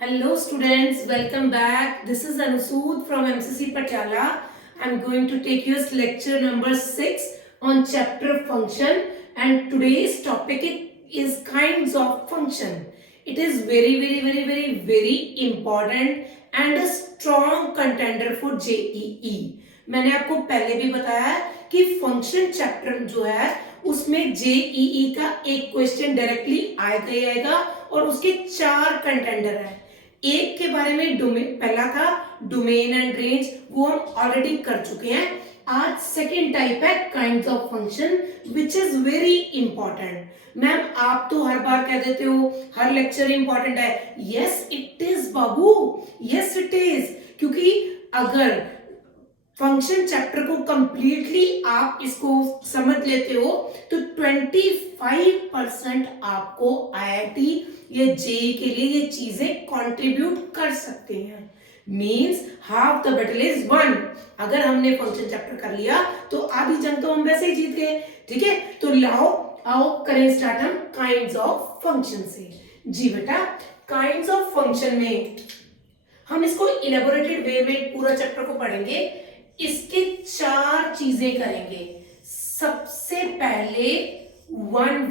Hello students, welcome back. This is Anusud from MCC Patiala. I'm going to take you as lecture number 6 on chapter function, and today's topic is kinds of function. It is very important and a strong contender for JEE. मैंने आपको पहले भी बताया कि function chapter जो है उसमें JEE का एक क्वेश्चन डायरेक्टली आएगा ही आएगा और उसके 4 कंटेंडर हैं। एक के बारे में डोमेन पहला था डोमेन एंड रेंज, वो हम ऑलरेडी कर चुके हैं। आज सेकेंड टाइप है kinds of function which is very important. Ma'am आप तो हर बार कह देते हो हर लेक्चर इंपॉर्टेंट है। Yes it is Babu, yes it is, क्योंकि अगर फंक्शन चैप्टर को कंप्लीटली आप इसको समझ लेते हो तो 25% आपको आईआईटी या जेई के लिए ये चीजें कंट्रीब्यूट कर सकते हैं। Means half the battle is one. अगर हमने फंक्शन चैप्टर कर लिया तो आधी जंग तो हम वैसे ही जीत गए। ठीक है, तो लाओ आओ करें स्टार्ट हम काइंड्स ऑफ फंक्शन से। जी बेटा, काइंड्स ऑफ फंक्शन में हम इसको इलेबोरेटेड वे में पूरा चैप्टर को पढ़ेंगे। इसके 4 चीजें करेंगे। सबसे पहले वन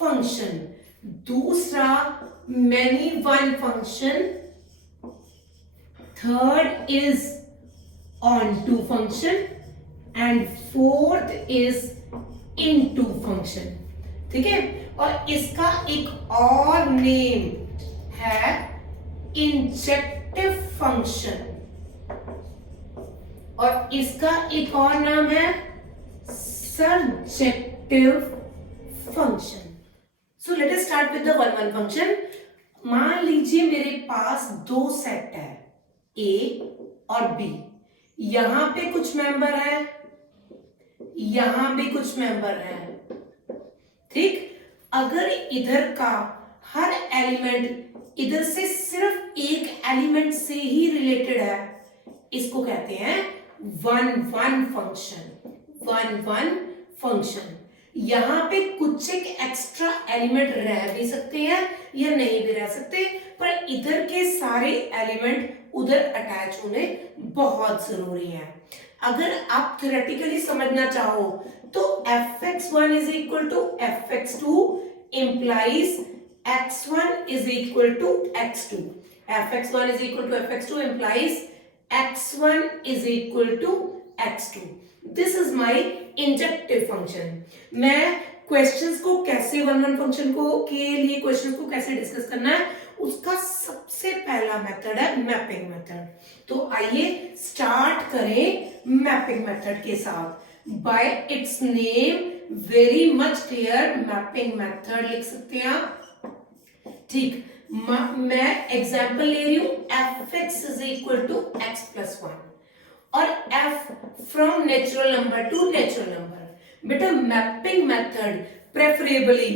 फंक्शन, दूसरा many one function, third is onto function and fourth is into function. ठीक है, और इसका एक और नेम है इंजेक्टिव फंक्शन और इसका एक और नाम है surjective function. So let us start with the one function. मान लीजिए मेरे पास 2 सेट है ए और बी। यहां पे कुछ मेंबर है, यहां भी कुछ मेंबर है। ठीक, अगर इधर का हर एलिमेंट इधर से सिर्फ एक एलिमेंट से ही रिलेटेड है, इसको कहते हैं वन फंक्शन। यहां पे कुछ एक एक्स्ट्रा एलिमेंट रह भी सकते हैं या नहीं भी रह सकते, पर इधर के सारे एलिमेंट उधर अटैच होने बहुत जरूरी है। अगर आप थ्योरेटिकली समझना चाहो तो fx1 is equal to fx2 implies x1 is equal to x2. fx1 is equal to fx2 implies x1 is equal to x2. This is my injective function. मैं क्वेश्चंस को कैसे वन फंक्शन को के लिए questions को कैसे discuss करना है, उसका सबसे पहला मेथड है मैपिंग मेथड। तो आइए स्टार्ट करें मैपिंग मेथड के साथ। Bye it's name very much clear, mapping method लिख सकते हैं आप। ठीक, मैं एग्जाम्पल ले रही हूं fx is equal to x plus 1 और f from natural number two natural number. बेटा मैपिंग मेथड प्रेफरेबली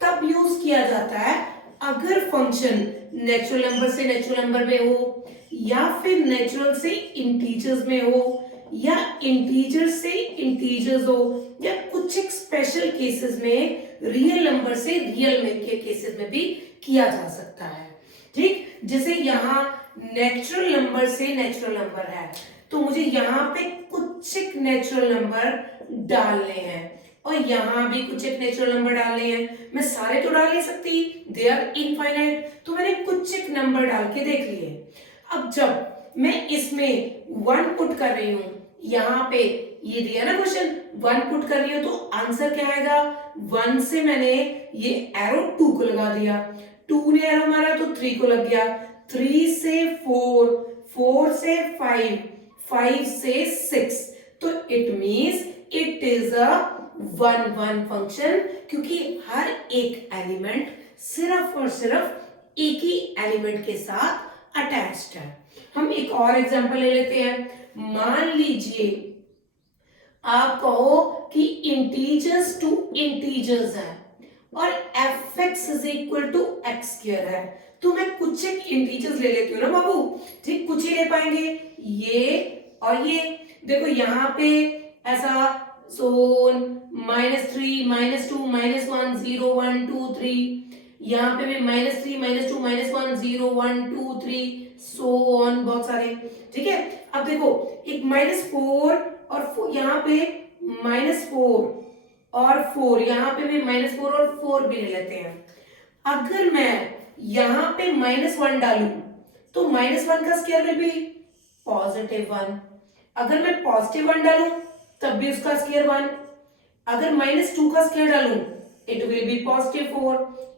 तब यूज किया जाता है अगर फंक्शन नेचुरल नंबर से नेचुरल नंबर में हो, या फिर नेचुरल से इंटीजर्स में हो, या इंटीजर से इंटीजर्स हो, या कुछ एक स्पेशल केसेस में रियल नंबर से रियल में के केसेस में भी किया जा सकता है। ठीक, जैसे यहाँ नेचुरल नंबर से नेचुरल नंबर है तो मुझे यहाँ पे कुछ एक नेचुरल नंबर डालने हैं और यहाँ भी कुछ एक नेचुरल नंबर डालने हैं। मैं सारे तो डाल नहीं सकती, दे आर इनफाइनाइट, तो मैंने कुछ एक नंबर डाल के देख लिए। अब जब मैं इसमें 1 पुट कर रही हूँ, यहाँ पे ये दिया ना क्वेश्चन, 1 पुट कर रही हूँ तो आंसर क्या आएगा। 1 से मैंने ये एरो 2 को लगा दिया, 2 ने एरो मारा तो 3 को लग गया, 3 से 4, 4 से 5, 5 से 6, तो it means it is a one function, क्योंकि हर एक एलिमेंट सिर्फ और सिर्फ एक ही एलिमेंट के साथ अटैच्ड है। हम एक और एग्जांपल ले लेते हैं। मान लीजिए आप कहो कि इंटीजर्स टू इंटीजर्स है और fx is equal to x square है, तो मैं कुछ एक इंटीजर्स ले लेती हूँ ना बाबू। ठीक, कुछ ही ले पाएंगे, ये और ये। देखो यहाँ पे ऐसा -3, -2, -1, 0, 1, 2, 3, यहाँ पे भी -3 -2 -1 0 1 2 3 सो ऑन, बहुत सारे। ठीक है, अब देखो एक -4 और यहाँ पे -4 और 4, यहाँ पे भी -4 और 4 भी ले लेते हैं। अगर मैं यहाँ पे -1 डालूं तो -1 का स्क्वायर विल बी +1। अगर मैं +1 डालूं तब भी उसका स्क्वायर 1। अगर -2 का स्क्वायर डालूं इट विल बी +4।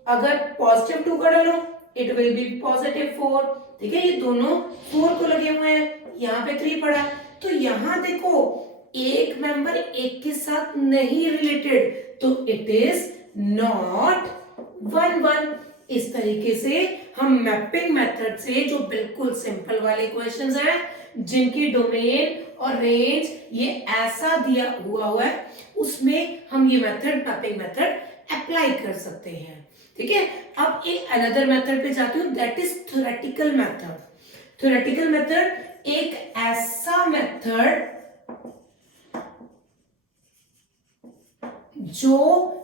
अगर +2 का डालूं इट विल बी +4। ठीक है, ये दोनों 4 को लगे हुए हैं, यहाँ पे 3 पड़ा। तो यहाँ देखो एक मेंबर एक के साथ नहीं रिलेटेड, तो इट इज नॉट 1 1। इस तरीके से हम मैपिंग मेथड से, जो बिल्कुल सिंपल वाले क्वेश्चंस हैं जिनकी डोमेन और रेंज ये ऐसा दिया हुआ है, उसमें हम ये मेथड, मैपिंग मेथड अप्लाई कर सकते हैं। ठीक है, अब एक अनदर मेथड पे जाती हूँ, that is theoretical method. Theoretical method एक ऐसा मेथड जो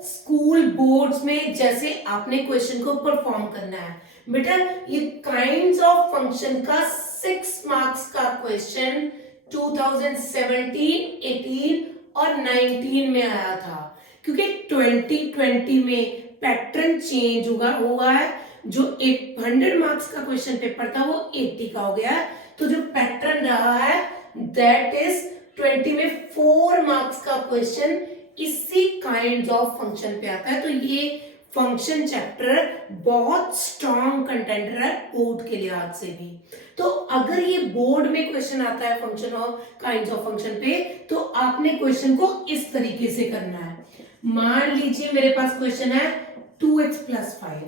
स्कूल बोर्ड्स में जैसे आपने क्वेश्चन को परफॉर्म करना है बेटा, ये काइंड्स ऑफ फंक्शन का 6 मार्क्स का क्वेश्चन 2017, 18 और 19 में आया था। क्योंकि 2020 में पैटर्न चेंज हुआ है, जो 100 मार्क्स का क्वेश्चन पेपर था वो 80 का हो गया है। तो जो पैटर्न रहा है दैट इज 20 में 4 मार्क्स का क्वेश्चन इसी काइंड ऑफ फंक्शन पे आता है। तो ये फंक्शन चैप्टर बहुत स्ट्रॉन्ग कंटेंटर है बोर्ड के लिहाज से भी। तो अगर ये बोर्ड में क्वेश्चन आता है function of kinds of function पे, तो आपने क्वेश्चन को इस तरीके से करना है। मान लीजिए मेरे पास क्वेश्चन है 2x + 5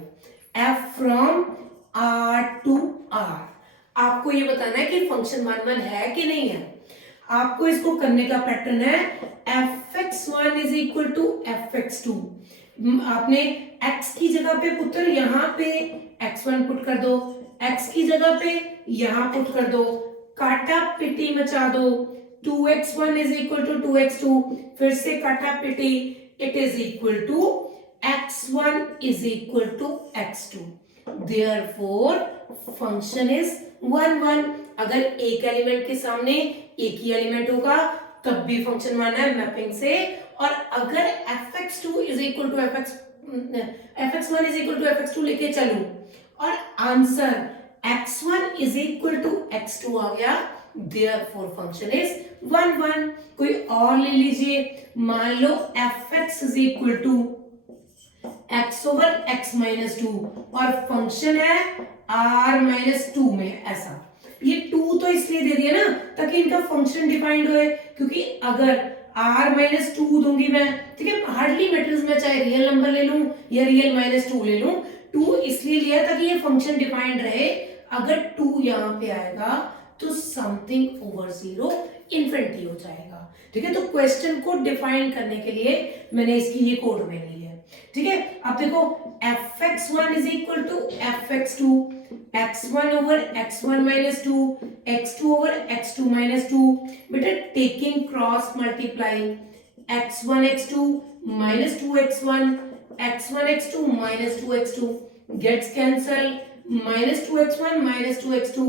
f from R to R। आपको ये बताना है कि फंक्शन 1 1 है कि नहीं है। आपको इसको करने का पैटर्न है fx1 = fx2। आपने x की जगह पे पुत्र यहाँ पे x1 पुट कर दो, x की जगह पे यहाँ पुट कर दो, काटा पिटी मचा दो। 2x1 = 2x2, फिर से काटा पिटी, it is equal to x1 = x2। Therefore function is 1 1। अगर एक एलिमेंट के सामने एक ही एलिमेंट होगा तब भी फंक्शन 1 है मैपिंग से। और अगर fx1 = fx2 लेके चलूं और आंसर x1 = x2 आ गया, therefore फंक्शन इज 1 1। कोई और ले लीजिए, मान लो fx = x/(x-2) और फंक्शन है r-2 में। ऐसा ये 2 तो इसलिए दे दिया ना ताकि इनका फंक्शन डिफाइंड होए, क्योंकि अगर r-2 दूंगी मैं, ठीक है, हार्डली मैटर्स में चाहे रियल नंबर ले लूं या रियल -2 ले लूं, 2 इसलिए लिया ताकि ये फंक्शन डिफाइंड रहे। अगर 2 यहाँ पे आएगा तो समथिंग ओवर 0 इन्फिनिटी हो जाएगा। ठीक है, तो क्वेश्चन को डिफाइन करने के लिए मैंने इसकी ये कोड में ली है। ठीक है, अब देखो fx1 = fx2, x1/x1-2, x2/x2-2। बेटा taking cross multiply, x1 x2 -2x1, x1 x2 -2x2 gets cancel, -2x1 -2x2,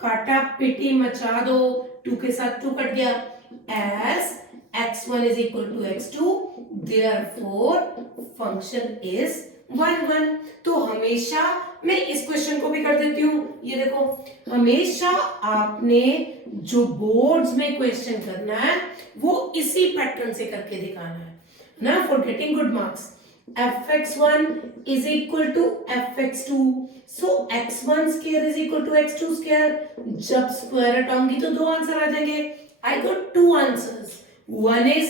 काटा पिटी मचा दो, 2 के साथ 2 कट गया, as x1 = x2, therefore function is 1 1। तो हमेशा मैं इस क्वेश्चन को भी कर देती हूं, ये देखो, हमेशा आपने जो बोर्ड्स में क्वेश्चन करना है वो इसी पैटर्न से करके दिखाना है ना, for getting good marks. fx1 = fx2, so x1² = x2²। जब स्क्वायर हटाऊंगी तो 2 आंसर आ जाएंगे। I got 2 answers. One is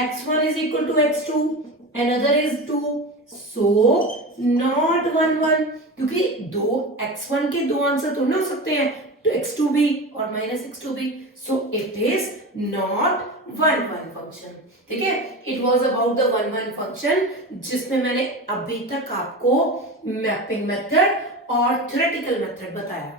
x1 = x2, another is 2, so not 1 1। क्योंकि x1 के 2 आंसर तो नहीं हो सकते हैं, तो x2 भी और -x2 भी, so it is not 1 1 function. ठीक है, it was about the 1 1 function जिसमें मैंने अभी तक आपको मैपिंग मेथड और थ्योरेटिकल मेथड बताया।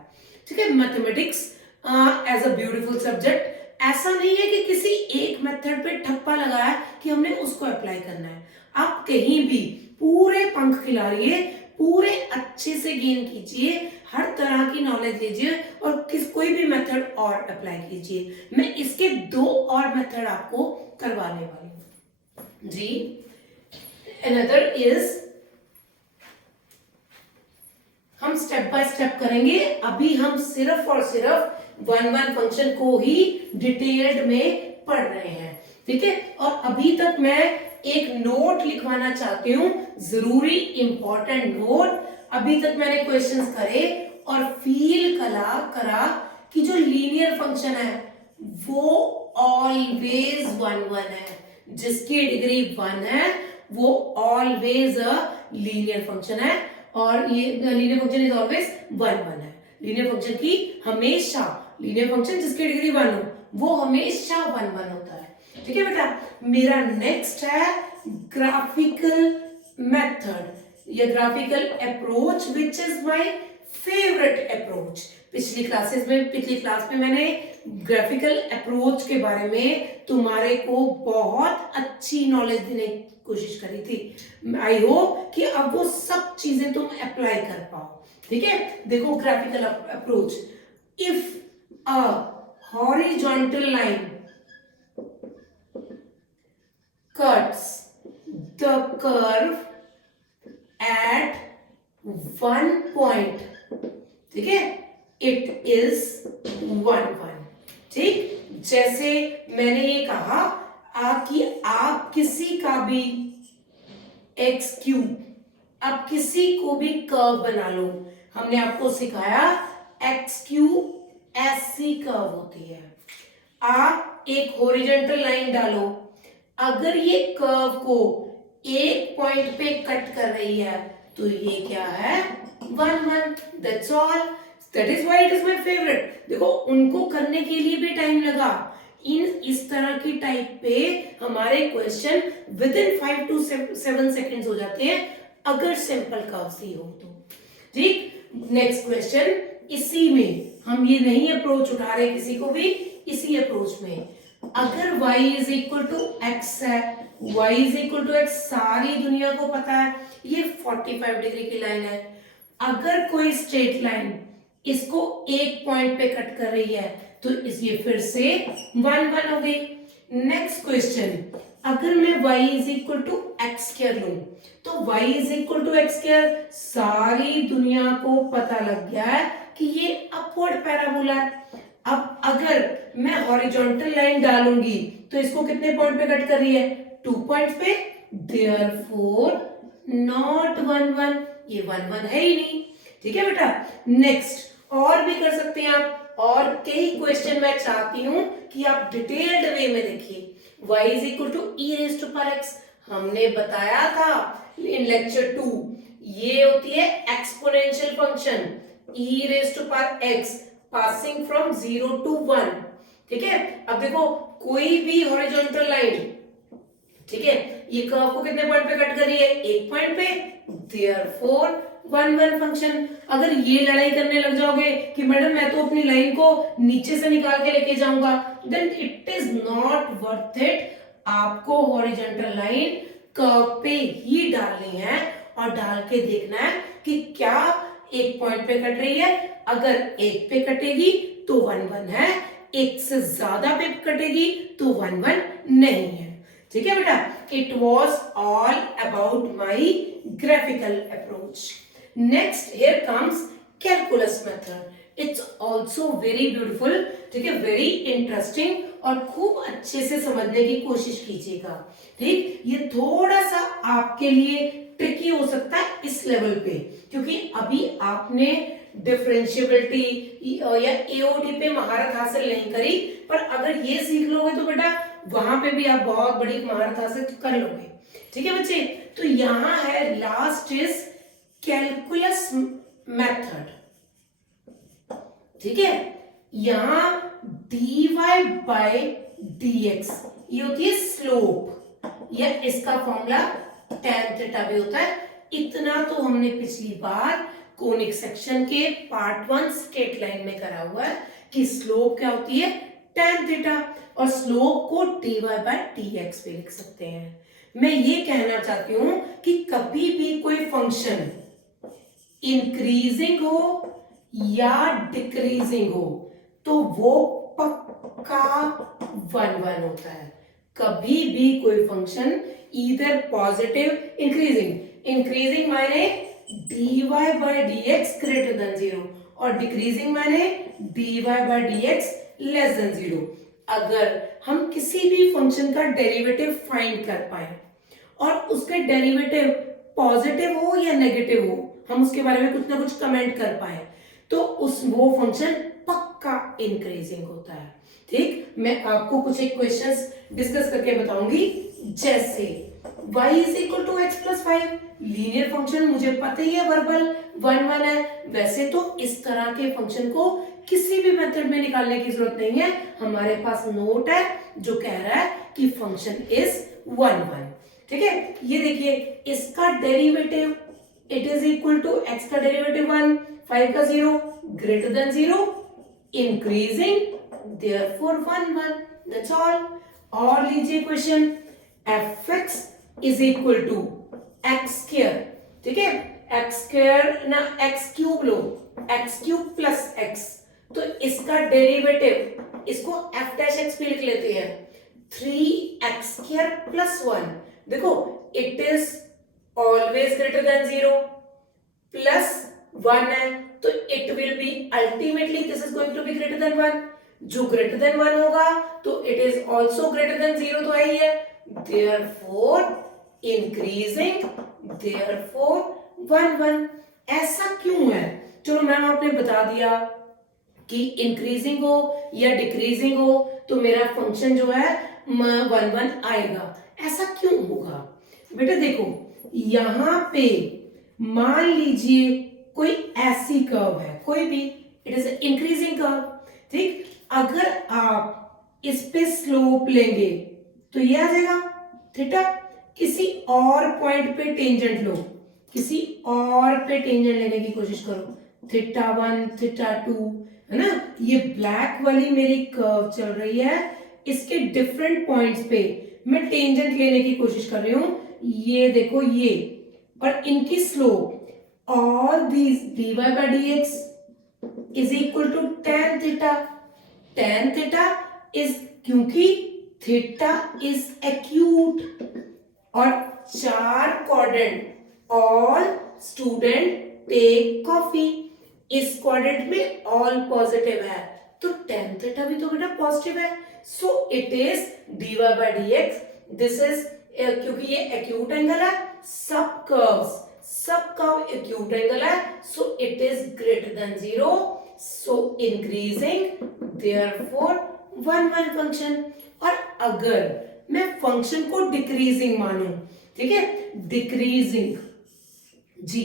ठीक है, mathematics as a beautiful subject, ऐसा नहीं है कि किसी एक मेथड पे ठप्पा लगाया कि हमने उसको अप्लाई करना है। आप कहीं भी पूरे पंख खिला रही है, पूरे अच्छे से गेन कीजिए, हर तरह की नॉलेज लीजिए और कोई भी मेथड और अप्लाई कीजिए। मैं इसके 2 और मेथड आपको करवाने वाली हूँ जी। अनदर इज, हम स्टेप बाय स्टेप करेंगे। अभी हम सिर्फ और सिर्फ 1-1 फंक्शन को ही डिटेल्ड में पढ़ रहे हैं, ठीक है। और अभी तक मैं एक नोट लिखवाना चाहती हूं, जरूरी इंपॉर्टेंट नोट। अभी तक मैंने क्वेश्चंस करे और फील करा कि जो लीनियर फंक्शन है वो ऑलवेज 1-1 है, जिसकी डिग्री 1 है वो ऑलवेज अ लीनियर फंक्शन है, और ये लीनियर फंक्शन इज ऑलवेज 1-1 है। लीनियर फंक्शन की हमेशा, लीनियर फंक्शन जिसकी डिग्री 1 हो वो हमेशा 1-1 होता है, ठीक है बेटा। मेरा नेक्स्ट है ग्राफिकल मेथड या graphical approach, which is my favourite approach. पिछली क्लास में मैंने ग्राफिकल अप्रोच के बारे में तुम्हारे को बहुत अच्छी नॉलेज देने की कोशिश करी थी। आई होप कि अब वो सब चीजें तुम अप्लाई कर पाओ, ठीक है। देखो graphical approach, if a horizontal line cuts the curve at one point, ठीक है, it is 1-1, ठीक। जैसे मैंने ये कहा कि आप किसी का भी एक्स क्यूब, आप किसी को भी कर्व बना लो। हमने आपको सिखाया एक्स क्यूब ऐसी कर्व होती है। आप एक हॉरिजॉन्टल लाइन डालो, अगर ये कर्व को एक पॉइंट पे कट कर रही है तो ये क्या है, 1-1, that's all. That is why it is my favourite. देखो उनको करने के लिए भी टाइम लगा। इस तरह की टाइप पे हमारे question with in 5 to 7 seconds हो जाते हैं, अगर सिंपल कर्व्स ही हो तो, ठीक। नेक्स्ट क्वेश्चन, इसी में हम ये नहीं अप्रोच उठा रहे किसी को भी, इसी अप्रोच में अगर y is equal to x है, y is equal to x सारी दुनिया को पता है, ये 45 डिग्री की लाइन है। अगर कोई स्ट्रेट लाइन इसको एक पॉइंट पे कट कर रही है तो ये फिर से 1-1 हो गई। नेक्स्ट क्वेश्चन, अगर मैं y is equal to x square लूं तो y is equal to x square सारी दुनिया को पता लग गया है कि ये अपवर्ड पैराबोला है। अब अगर मैं हॉरिजॉन्टल लाइन डालूंगी तो इसको कितने पॉइंट पे कट कर रही है, 2 पॉइंट्स पे, देयरफॉर नॉट 1-1, ये 1-1 है ही नहीं, ठीक है बेटा। नेक्स्ट और भी कर सकते हैं आप, और कई क्वेश्चन मैं चाहती हूं कि आप डिटेल्ड वे में देखिए। y is equal to e raise to power x, हमने बताया था इन लेक्चर 2, ये होती है exponential function e raise to power x passing from 0 to 1, ठीक है। अब देखो कोई भी हॉरिजॉन्टल लाइन, ठीक है, ये कर्व को कितने पॉइंट पे कट कर रही है, एक पॉइंट पे, देयरफॉर 1-1 फंक्शन। अगर ये लड़ाई करने लग जाओगे कि मैडम मैं तो अपनी लाइन को नीचे से निकाल के लेके जाऊंगा, then it is not worth it. आपको हॉरिजॉन्टल लाइन कर्व पे ही डालनी है और डाल के देखना है कि क्या एक पॉइंट पे कट रही है। अगर एक पे कटेगी तो 1-1 है, एक से ज्यादा पे कटेगी तो 1-1 नहीं है, ठीक है बेटा। It was all about my graphical approach. Next here comes calculus method. It's also very beautiful, ठीक है, वेरी इंटरेस्टिंग, और खूब अच्छे से समझने की कोशिश कीजिएगा, ठीक। ये थोड़ा सा आपके लिए ट्रिकी हो सकता है इस लेवल पे, क्योंकि अभी आपने डिफरेंशिएबिलिटी या एओडी पे महारत हासिल नहीं करी, पर अगर ये सीख लोगे तो बेटा वहां पे भी आप बहुत बड़ी महारत हासिल कर लोगे, ठीक है बच्चे। तो यहां है लास्ट इज कैलकुलस मेथड, ठीक है। यहां dy बाय dx ये होती है स्लोप, या इसका फॉर्मूला tan थीटा भी होता है। इतना तो हमने पिछली बार कोनिक सेक्शन के पार्ट 1 स्ट्रेट लाइन में करा हुआ है कि स्लोप क्या होती है, tan थीटा, और स्लोप को dy बाय dx पे लिख सकते हैं। मैं ये कहना चाहती हूं कि कभी भी कोई फंक्शन इंक्रीजिंग हो या डिक्रीजिंग हो तो वो पक्का 1 1 होता है। कभी भी कोई फंक्शन इधर पॉजिटिव इंक्रीजिंग माने dy by dx greater than 0 और डिक्रीजिंग माने dy by dx less than 0। अगर हम किसी भी फंक्शन का डेरिवेटिव फाइंड कर पाए और उसके डेरिवेटिव पॉजिटिव हो या नेगेटिव हो, हम उसके बारे में कुछ ना कुछ कमेंट कर पाए, तो वो फंक्शन पक्का इंक्रीजिंग होता है। ठीक, मैं आपको कुछ एक क्वेश्चंस डिस्कस करके बताऊंगी। जैसे y is equal to x plus 5, linear function मुझे पता ही है वर्बल 1 1 है। वैसे तो इस तरह के फंक्शन को किसी भी मेथड में निकालने की जरूरत नहीं है, हमारे पास नोट है जो कह रहा है कि फंक्शन इज 1 1। ठीक है, ये देखिए इसका derivative it is equal to x का डेरिवेटिव 1, 5 का 0 greater than 0, increasing therefore 1 1, that's all. और लीजिए question fx is equal to x square. ठीक है, एक्स स्क्वायर ना एक्स क्यूब लो, एक्स क्यूब प्लस एक्स, तो इसका डेरिवेटिव इसको f डैश एक्स पे लिख लेते हैं 3x स्क्वायर प्लस 1। देखो it is always greater than 0 plus 1 है तो it will be ultimately this is going to be greater than 1। जो ग्रेटर देन 1 होगा तो it is also greater than 0 तो है ही है, देयरफॉर इंक्रीजिंग देयरफॉर 1 1। ऐसा क्यों है? चलो मैम आपने बता दिया कि इंक्रीजिंग हो या डिक्रीजिंग हो तो मेरा फंक्शन जो है 1 1 आएगा। ऐसा क्यों होगा बेटा? देखो यहां पे मान लीजिए कोई ऐसी कर्व है, कोई भी, इट इज इंक्रीजिंग कर्व। ठीक, अगर आप इस पे स्लोप लेंगे तो ये आ जाएगा थीटा। किसी और पॉइंट पे टेंजेंट लो, किसी और पे टेंजेंट लेने की कोशिश करो, थीटा 1 थीटा 2, है ना। ये ब्लैक वाली मेरी कर्व चल रही है, इसके डिफरेंट पॉइंट्स पे मैं टेंजेंट लेने की कोशिश कर रही हूं। ये देखो ये, और इनकी slope all these dy by dx is equal to tan theta. tan theta is, क्योंकि थीटा इज एक्यूट और 4 quadrant all student take coffee, इस क्वाड्रेंट में ऑल पॉजिटिव है तो tan थीटा भी तो बेटा पॉजिटिव है। So it is dy by dx, this is, क्योंकि ये एक्यूट एंगल है, सब कर्व एक्यूट एंगल है, so it is greater than 0, so increasing therefore 1 1 function. और अगर मैं फंक्शन को डिक्रीजिंग मानूं, ठीक है, डिक्रीजिंग जी,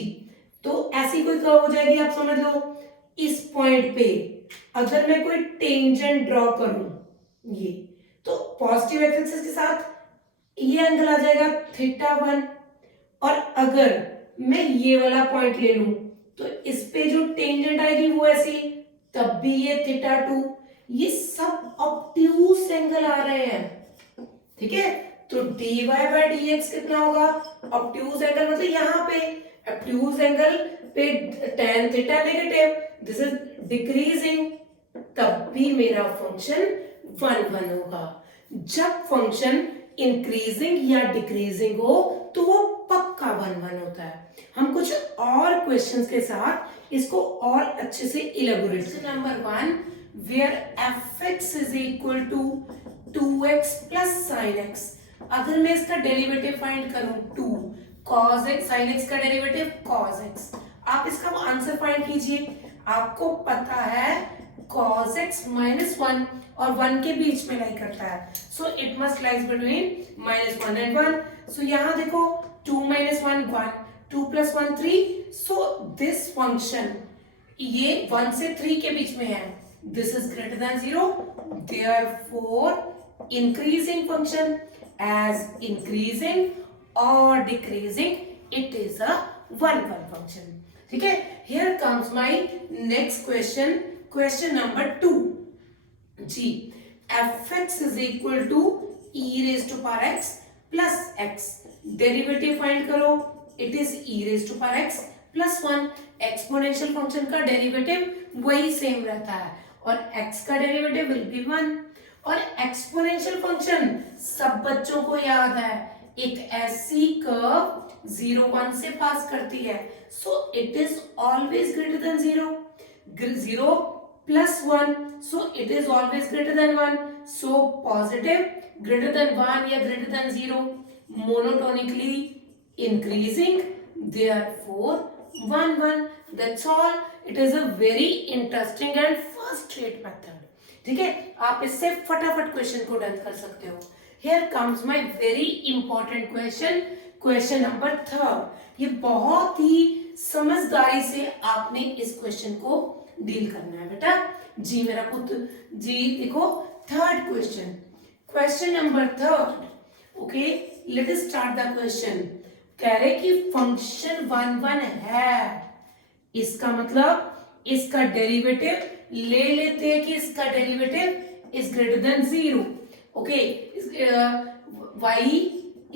तो ऐसी कोई कर्व हो जाएगी, आप समझ लो। इस पॉइंट पे अगर मैं कोई टेंजेंट ड्रॉ करूं ये, तो पॉजिटिव एक्स एक्सिस के साथ ये एंगल आ जाएगा थीटा 1, और अगर मैं ये वाला पॉइंट ले लूं तो इस पे जो टेंजेंट आएगी वो ऐसी, तब भी ये थीटा 2। ये सब ऑब्ट्यूज एंगल आ रहे हैं। ठीक है, तो dy by dx कितना होगा? ऑब्ट्यूज एंगल मतलब यहाँ पे ऑब्ट्यूज एंगल पे tan थीटा नेगेटिव, दिस इज डिक्रीजिंग, तब भी मेरा फंक्शन 1 1 होगा। जब फंक्शन इंक्रीजिंग या डिक्रीजिंग हो तो वो पक्का 1 1 होता है। हम कुछ और क्वेश्चंस के साथ इसको और अच्छे से elaborate. Number 1, where fx is equal to 2x plus sin x। अगर मैं इसका डेरिवेटिव फाइंड करूं 2 cos x, sin x का डेरिवेटिव cos x, आप इसका आंसर फाइंड कीजिए। आपको पता है cos x -1 और 1 के बीच में लाई करता है, so it must lies between -1 and 1। सो यहां देखो 2 - 1 1, 2 + 1 3, सो दिस फंक्शन ये 1 से 3 के बीच में है, this is greater than 0, therefore increasing function, as increasing और decreasing it is a 1 1 function. ठीक है, here comes my next question, question number 2 जी। fx is equal to e raise to power x plus x, derivative find करो, it is e raise to power x plus 1। Exponential function का derivative वही same रहता है और x का derivative will be 1। और exponential function सब बच्चों को याद है, एक ऐसी कर्व 0 1 से पास करती है, so it is always greater than 0। 0 plus 1, so it is always greater than 1, so positive greater than 1 या greater than 0, monotonically increasing, therefore 1 1। That's all. It is a very interesting and first rate method। ठीक है, आप इससे फटाफट question को done कर सकते हो। Here comes my very important question, question number 3। ये बहुत ही समझदारी से आपने इस क्वेश्चन को डील करना है बेटा। जी मेरा पुत्र, जी देखो third question, question number 3। Okay, let us start the question. कह रहे कि फंक्शन 1 1 है, इसका मतलब इसका डेरिवेटिव ले लेते हैं कि इसका derivative is greater than 0। Okay, y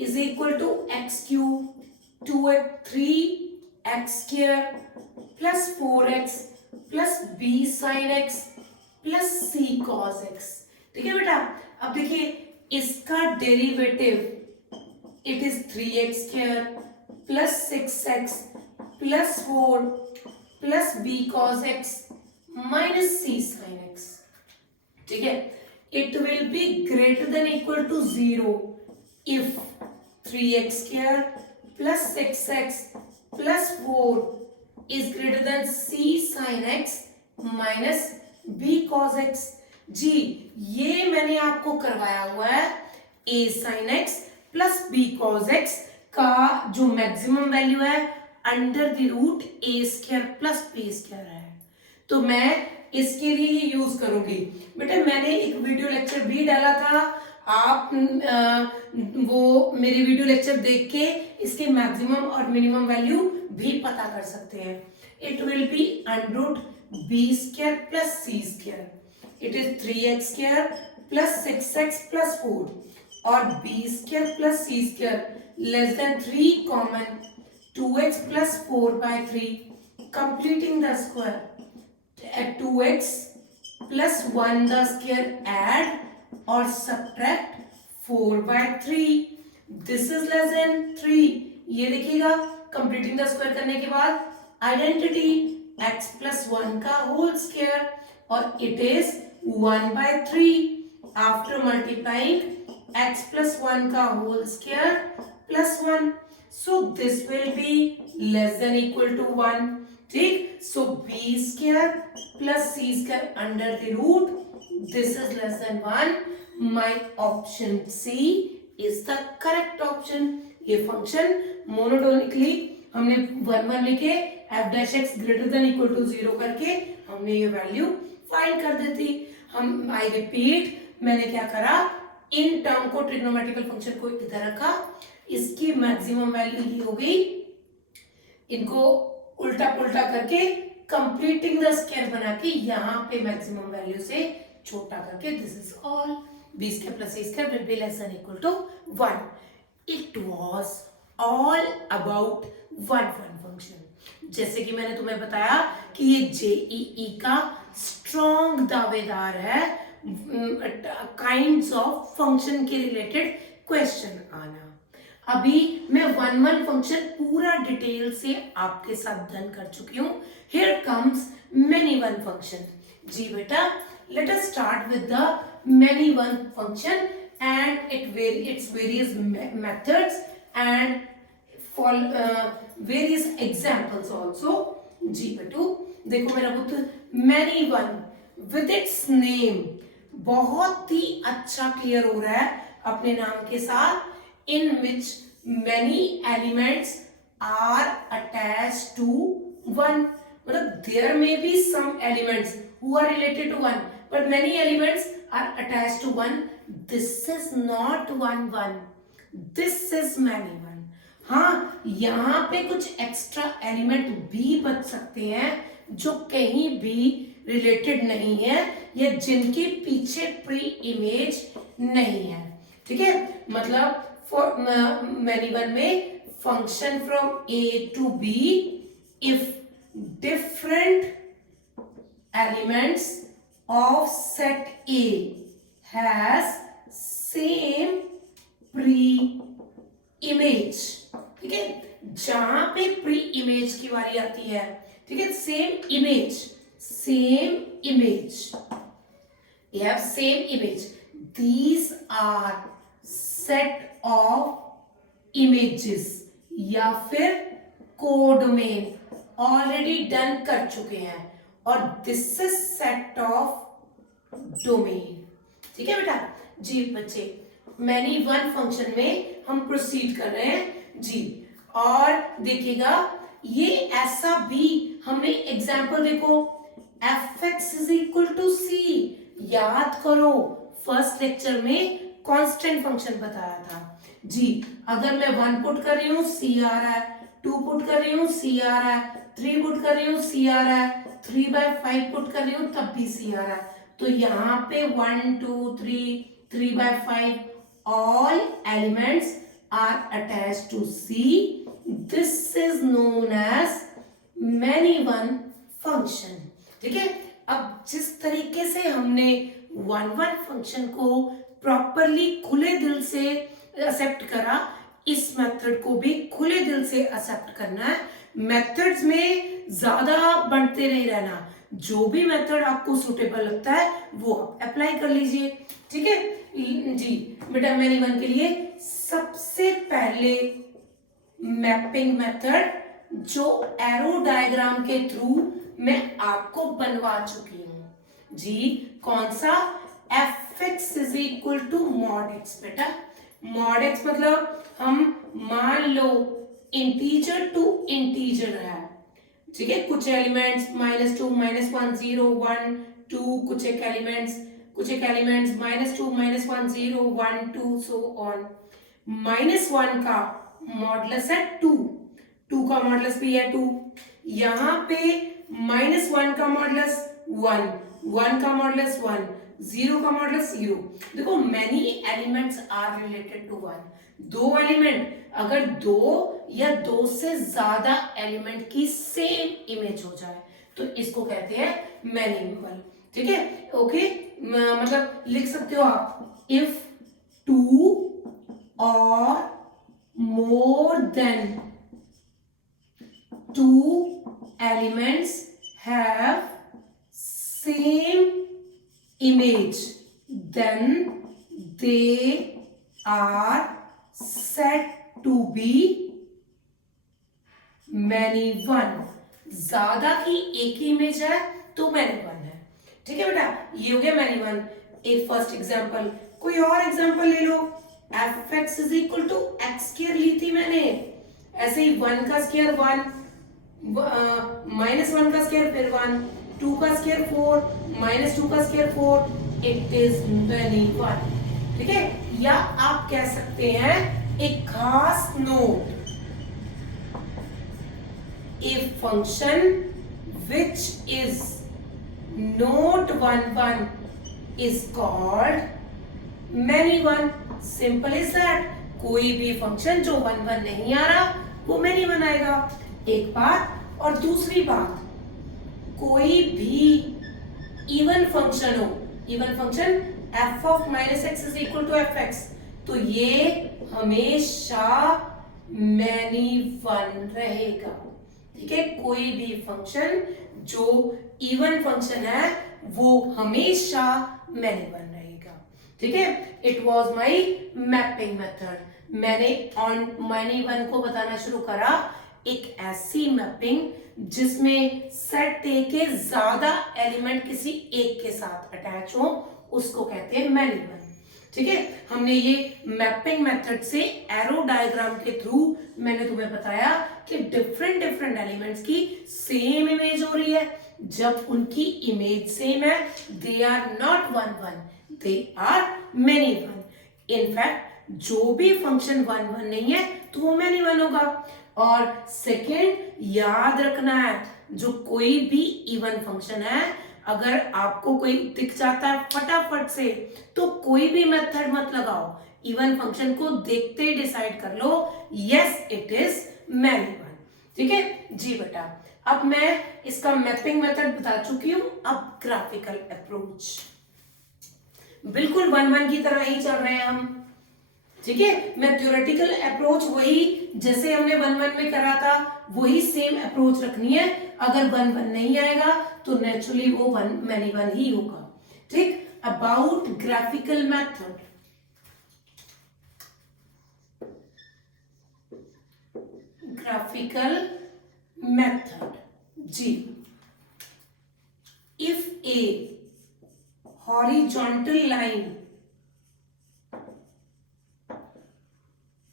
is equal to x cube 3x square plus 4x plus b sine x plus c cos x। ठीक है बेटा, अब देखिए इसका derivative it is 3x square plus 6x plus 4 plus b cos x minus c sin x। ठीक है, it will be greater than equal to 0 if 3x square plus 6x plus 4 is greater than c sin x minus b cos x। जी ये मैंने आपको करवाया हुआ है a sin x plus b cos x का जो मैक्सिमम वैल्यू है under the root a square plus b square है, तो मैं इसके लिए ही यूज करूंगी। बेटा मैंने एक वीडियो लेक्चर भी डाला था, आप वो मेरे वीडियो लेक्चर देख के इसके मैक्सिमम और मिनिमम वैल्यू भी पता कर सकते हैं। It will be under root b square plus c square, it is 3x square plus 6x plus 4 और b square plus c square less than 3 common 2x plus 4/3 completing the square at 2x plus 1 the square add और subtract 4/3, this is less than 3। ये देखिएगा completing the square करने के बाद identity x plus 1 का whole square और it is 1/3 after multiplying x plus 1 का whole square plus 1, so this will be less than equal to 1। ठीक, so b square plus c square under the root this is less than 1, my option C is the correct option। ये function monotonically हमने 1 1 लिखे f dash x greater than equal to 0 करके हमने ये value find कर देती। हम I repeat, मैंने क्या करा, इन टर्म को ट्रिग्नोमेट्रिकल फंक्शन को इधर रखा, इसकी मैक्सिमम वैल्यू ये हो गई, इनको उल्टा पुल्टा करके कंप्लीटिंग द स्क्वायर बना के यहाँ पे मैक्सिमम वैल्यू से छोटा करके this is all, b square plus c square will be less than equal to 1। It was all about 1 1 function. जैसे कि मैंने तुम्हें बताया कि ये जेईई का स्ट्रॉन्ग दावेदार है काइंड्स ऑफ फंक्शन के रिलेटेड क्वेश्चन आना। अभी मैं 1 1 फंक्शन पूरा डिटेल से आपके साथ डन कर चुकी हूँ। Here comes many one function. जी बेटा, let us start with the many one function and its various methods and for various examples also। जी बेटू देखो मेरा पुत्र, many one with its name बहुत ही अच्छा क्लियर हो रहा है अपने नाम के साथ, in which many elements are attached to one। मतलब there may be some elements who are related to one but many elements are attached to one। This is not 1 1, this is many one। हाँ, यहाँ पे कुछ extra element भी बच सकते हैं जो कहीं भी रिलेटेड नहीं है या जिनके पीछे प्री इमेज नहीं है। ठीक है, मतलब फॉर मैनी वन में function from a to b if different elements of set A has same pre-image, ठीक है, जहां पे प्री इमेज की बारी आती है, ठीक है, same image, you have same image, these are set of images या फिर कोडोमेन ऑलरेडी डन कर चुके हैं, और this is set of domain, ठीक है बेटा जी। बच्चे मैनी वन फंक्शन में हम प्रोसीड कर रहे हैं जी, और देखिएगा ये ऐसा भी हमने एग्जाम्पल देखो, fx इज इक्वल टू सी, याद करो फर्स्ट लेक्चर में कांस्टेंट फंक्शन बताया था जी। अगर मैं 1 पुट कर रही हूं सी आ रहा है, 2 पुट कर रही हूं सी आ रहा है, 3 पुट कर रही हूं सी आ रहा है, 3/5 पुट कर रही हूं तब भी सी आ रहा है। तो यहाँ पे 1 2 3 3/5 all elements are attached to C. This is known as many one function, ठीक है। अब जिस तरीके से हमने वन फंक्शन को प्रॉपरली खुले दिल से एक्सेप्ट करा, इस मेथड को भी खुले दिल से एक्सेप्ट करना है। मेथड्स में ज्यादा बढ़ते नहीं रहना, जो भी मेथड आपको सुटेबल लगता है वो आप अप्लाई कर लीजिए, ठीक है जी। बेटा मैनी वन के लिए सबसे पहले मैपिंग मेथड जो एरो डायग्राम के थ्रू मैं आपको बनवा चुकी हूं जी, कौन सा, fx is equal to mod x। बेटा मॉड x मतलब हम मान लो इंटीजर टू इंटीजर है, ठीक है, कुछ एलिमेंट्स -2 -1 0 1 2, कुछ एक एलिमेंट्स -2 -1 0 1 2 सो ऑन। -1 का मॉडुलस है 2 का मॉडुलस भी है 2, यहाँ पे -1 का मॉडुलस 1 का मॉडुलस 1, 0 का मॉडुलस 0। देखो many elements are related to 1, 2 element, अगर 2 या 2 से ज्यादा एलिमेंट की सेम इमेज हो जाए तो इसको कहते हैं मैनिमल, ठीक है, ओके। मतलब लिख सकते हो आप, इफ 2 और more than 2 elements have same image, then they are said to be many one। ज्यादा की एक ही इमेज है तो मैनी वन है, ठीक है बेटा, ये हो गया मैनी वन। एक फर्स्ट एग्जांपल, कोई और एग्जांपल ले लो। fx is equal to x square ली थी मैंने, ऐसे ही 1 का स्क्वायर 1, -1 का स्क्वायर फिर 1, 2 का स्क्वायर 4, -2 का square 4, it is many one, ठीक है। या आप कह सकते हैं एक खास note, a function which is note 1 is called many one. Simple is that, कोई भी फंक्शन जो 1 नहीं आ रहा वो मैनी वन आएगा, एक बात। और दूसरी बात, कोई भी इवन फंक्शन हो, even function f of -x is equal to fx, तो ये हमेशा मैनी वन रहेगा, ठीक है। कोई भी फंक्शन जो इवन फंक्शन है वो हमेशा मैनी वन रहेगा, ठीक है। It was my mapping method. मैंने ऑन मैनी वन को बताना शुरू करा, एक ऐसी मैपिंग जिसमें सेट ए के ज्यादा एलिमेंट किसी एक के साथ अटैच हो, उसको कहते हैं मैनी वन, ठीक है। हमने ये मैपिंग मेथड से एरो डायग्राम के थ्रू मैंने तुम्हें बताया कि डिफरेंट एलिमेंट्स की सेम इमेज हो रही है। जब उनकी इमेज सेम है, they are not 1 they are many one. In fact जो भी फंक्शन 1 नहीं है तो वो मैनी वन होगा। और सेकेंड याद रखना है, जो कोई भी इवन फंक्शन है, अगर आपको कोई दिख जाता है फटाफट से तो कोई भी मेथड मत लगाओ, इवन फंक्शन को देखते ही डिसाइड कर लो, yes it is many one, ठीक है जी बेटा। अब मैं इसका मैपिंग मेथड बता चुकी हूं, अब ग्राफिकल अप्रोच बिल्कुल 1-1 की तरह ही चल रहे हैं हम, ठीक है। मैं थ्योरेटिकल अप्रोच वही जैसे हमने 1-1 में करा था वही सेम अप्रोच रखनी है। अगर 1-1 नहीं आएगा तो नेचुरली वो 1 ही होगा, ठीक। About graphical method, graphical method G, if a horizontal line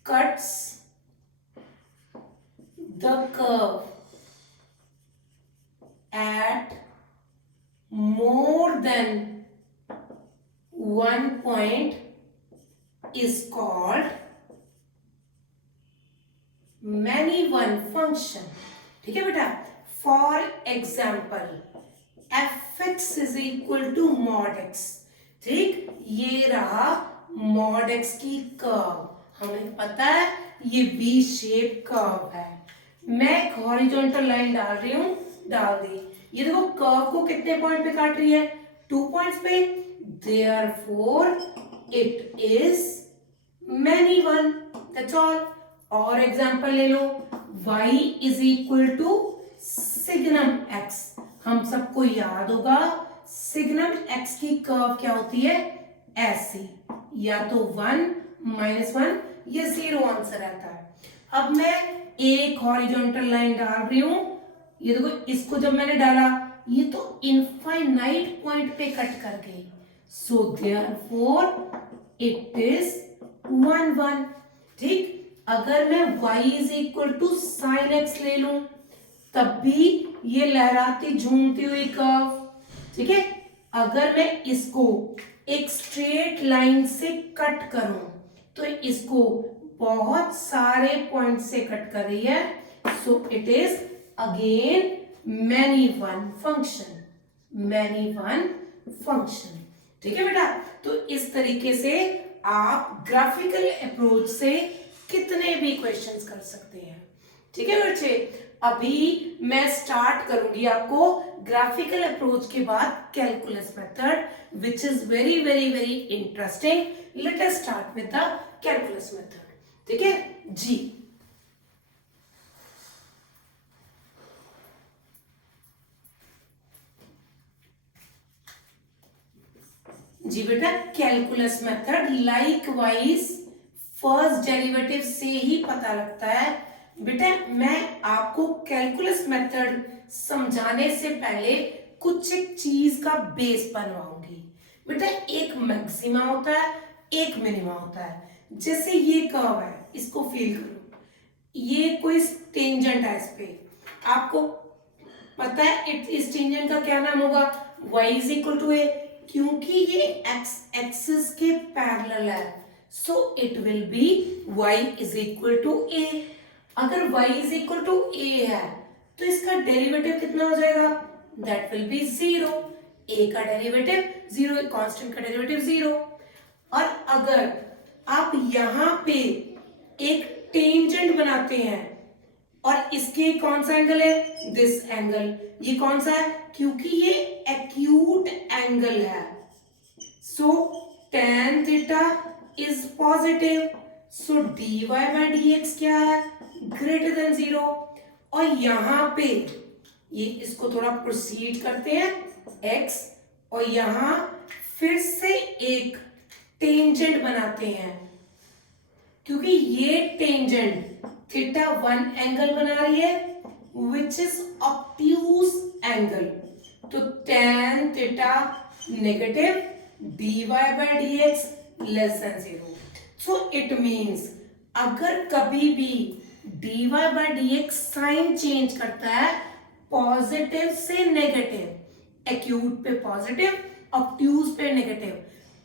cuts the curve at more than one point is called many one function, ठीक है बेटा। For example fx is equal to mod x, ठीक। ये रहा mod x की curve, हमें पता है ये V शेप कर्व है। मैं एक हॉरिजॉन्टल लाइन डाल रही हूं, डाल दी। ये देखो कर्व को कितने पॉइंट पे काट रही है, 2 पॉइंट्स पे, therefore it is many one, that's all. और एग्जाम्पल ले लो, y is equal to signum x, हम सबको याद होगा सिग्नम x की कर्व क्या होती है, ऐसी, या तो 1, -1 या 0 आंसर आता है। अब मैं एक हॉरिजॉन्टल लाइन डाल रही हूं, ये देखो इसको जब मैंने डाला ये तो इनफाइनाइट पॉइंट पे कट कर गई, सो देयरफॉर इट इज 1-1, ठीक। अगर मैं y is equal to sine x ले लूं तब भी ये लहराती झूमती हुई कर्व, ठीक है। अगर मैं इसको एक स्ट्रेट लाइन से कट करूं तो इसको बहुत सारे पॉइंट से कट कर रही है, so it is again many one function, many one function, ठीक है बेटा। तो इस तरीके से आप ग्राफिकल अप्रोच से कितने भी क्वेश्चंस कर सकते हैं, ठीक है बच्चे। अभी मैं स्टार्ट करूंगी आपको ग्राफिकल अप्रोच के बाद calculus method, which is very very very interesting. Let us start with the calculus method, ठीक है जी। जी बेटा, calculus method likewise first derivative से ही पता लगता है। बेटा मैं आपको कैलकुलस मेथड समझाने से पहले कुछ एक चीज का बेस बनवाऊंगी। बेटा एक मैक्सिमा होता है, एक मिनिमा होता है। जैसे ये कर्व है, इसको फील करो, ये कोई टेंजेंट है, इस पे आपको पता है इस टेंजेंट का क्या नाम होगा, y is equal to a, क्योंकि ये x एक्सिस के पैरेलल है, so it will be y is equal to a। अगर y is equal to a है तो इसका डेरिवेटिव कितना हो जाएगा, दैट विल बी 0। a का डेरिवेटिव 0, कांस्टेंट का डेरिवेटिव 0। और अगर आप यहां पे एक टेंजेंट बनाते हैं और इसके कौन सा एंगल है, दिस एंगल, ये कौन सा है, क्योंकि ये एक्यूट एंगल है, सो tan theta is positive, so dy by dx क्या है, ग्रेटर देन 0। और यहां पे ये इसको थोड़ा प्रोसीड करते हैं x, और यहां फिर से एक टेंजेंट बनाते हैं, क्योंकि ये टेंजेंट थीटा 1 एंगल बना रही है विच इज ऑब्ट्यूज एंगल, तो tan थीटा negative dy by dx less than 0। So it means अगर कभी भी dy by dx sign change करता है पॉजिटिव से नेगेटिव, एक्यूट पे पॉजिटिव, ऑब्ट्यूज पे नेगेटिव,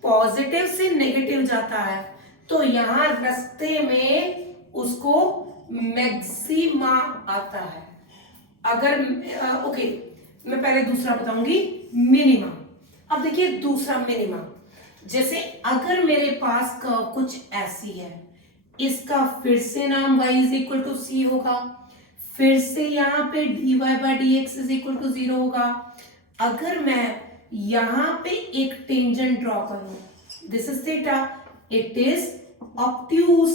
पॉजिटिव से नेगेटिव जाता है, तो यहां रास्ते में उसको मैक्सिमा आता है। अगर ओके, मैं पहले दूसरा बताऊंगी, मिनिमा। अब देखिए दूसरा मिनिमा, जैसे अगर मेरे पास कर्व कुछ ऐसी है, इसका फिर से नाम y is equal to c होगा, फिर से यहाँ पे dy by d x is equal to 0 होगा। अगर मैं यहाँ पे एक टेंजेंट ड्रॉ करूं, this is theta, it is obtuse,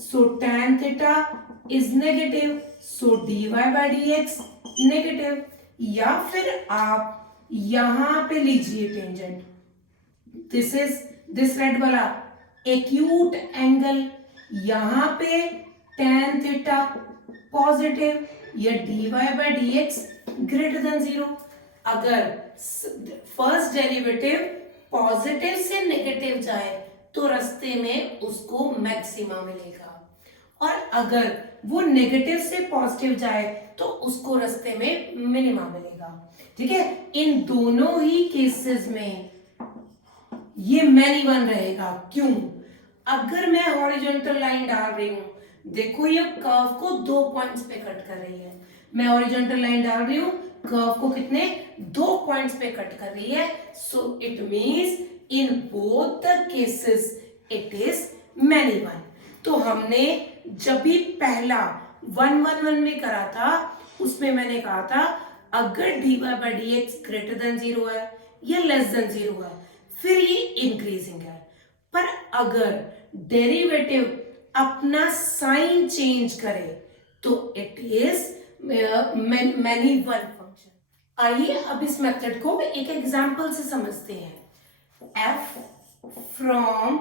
so tan theta is negative, so dy by d x negative. या फिर आप यहां पे लीजिए tangent, this is this red वाला एक्यूट एंगल, यहां पे tan थीटा पॉजिटिव या dy by d x greater than 0। अगर फर्स्ट डेरिवेटिव पॉजिटिव से नेगेटिव जाए तो रास्ते में उसको मैक्सिमा मिलेगा, और अगर वो नेगेटिव से पॉजिटिव जाए तो उसको रास्ते में मिनिमा मिलेगा। ठीक है, इन दोनों ही केसेस में ये मैनी वन रहेगा। क्यों? अगर मैं हॉरिजॉन्टल लाइन डाल रही हूं, देखो ये कर्व को 2 पॉइंट्स पे कट कर रही है, मैं हॉरिजॉन्टल लाइन डाल रही हूं, कर्व को कितने 2 पॉइंट्स पे कट कर रही है, so it means in both the cases it is many one. तो हमने जब भी पहला 1-1-1 में करा था, उसमें मैंने कहा था अगर dy by d x greater than 0 है या लेस देन 0 है, फिर ये इंक्रीजिंग है। पर अगर डेरिवेटिव अपना साइन चेंज करे तो it is many one function. आइए अब इस मेथड को एक एग्जांपल से समझते हैं। f from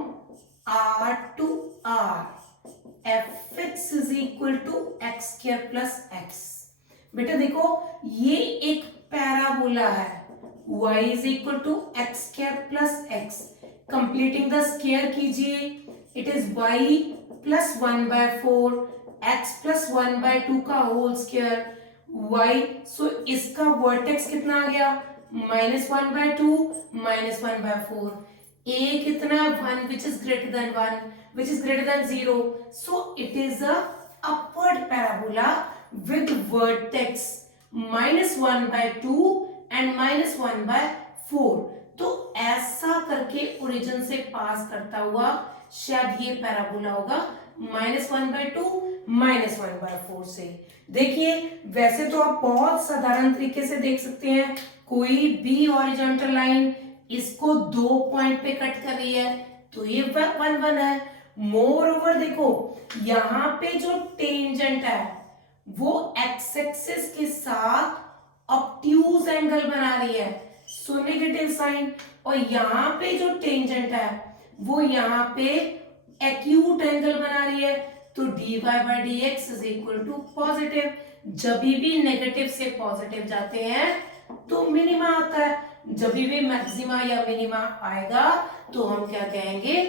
r to r fx is equal to x square plus x. बेटा देखो ये एक पैराबोला है, y is equal to x square plus x, completing the square कीजिए, it is y plus 1/4 x plus 1/2 का whole square y। सो इसका vertex कितना आ गया, -1/2 -1/4, a कितना 1 which is greater than 1 which is greater than 0, so it is a upward parabola with vertex -1/2 and -1/4। तो ऐसा करके origin से पास करता हुआ शायद ये पैराबोला होगा -1/2 -1/4 से। देखिए वैसे तो आप बहुत साधारण तरीके से देख सकते हैं, कोई भी हॉरिजॉन्टल लाइन इसको 2 पॉइंट पे कट कर रही है तो ये 1-1 है। मोर ओवर देखो यहाँ पे जो टेंजेंट है वो एक्स एक्सिस के साथ ऑब्ट्यूज एंगल बना रही है, सो नेगेटिव साइन, और यहाँ पे जो टेंजेंट है वो यहाँ पे एक्यूट एंगल बना रही है, तो dy by d x is equal to positive. जब भी नेगेटिव से पॉजिटिव जाते हैं तो मिनिमा आता है, जब भी मैक्सिमा या मिनिमा आएगा तो हम क्या कहेंगे,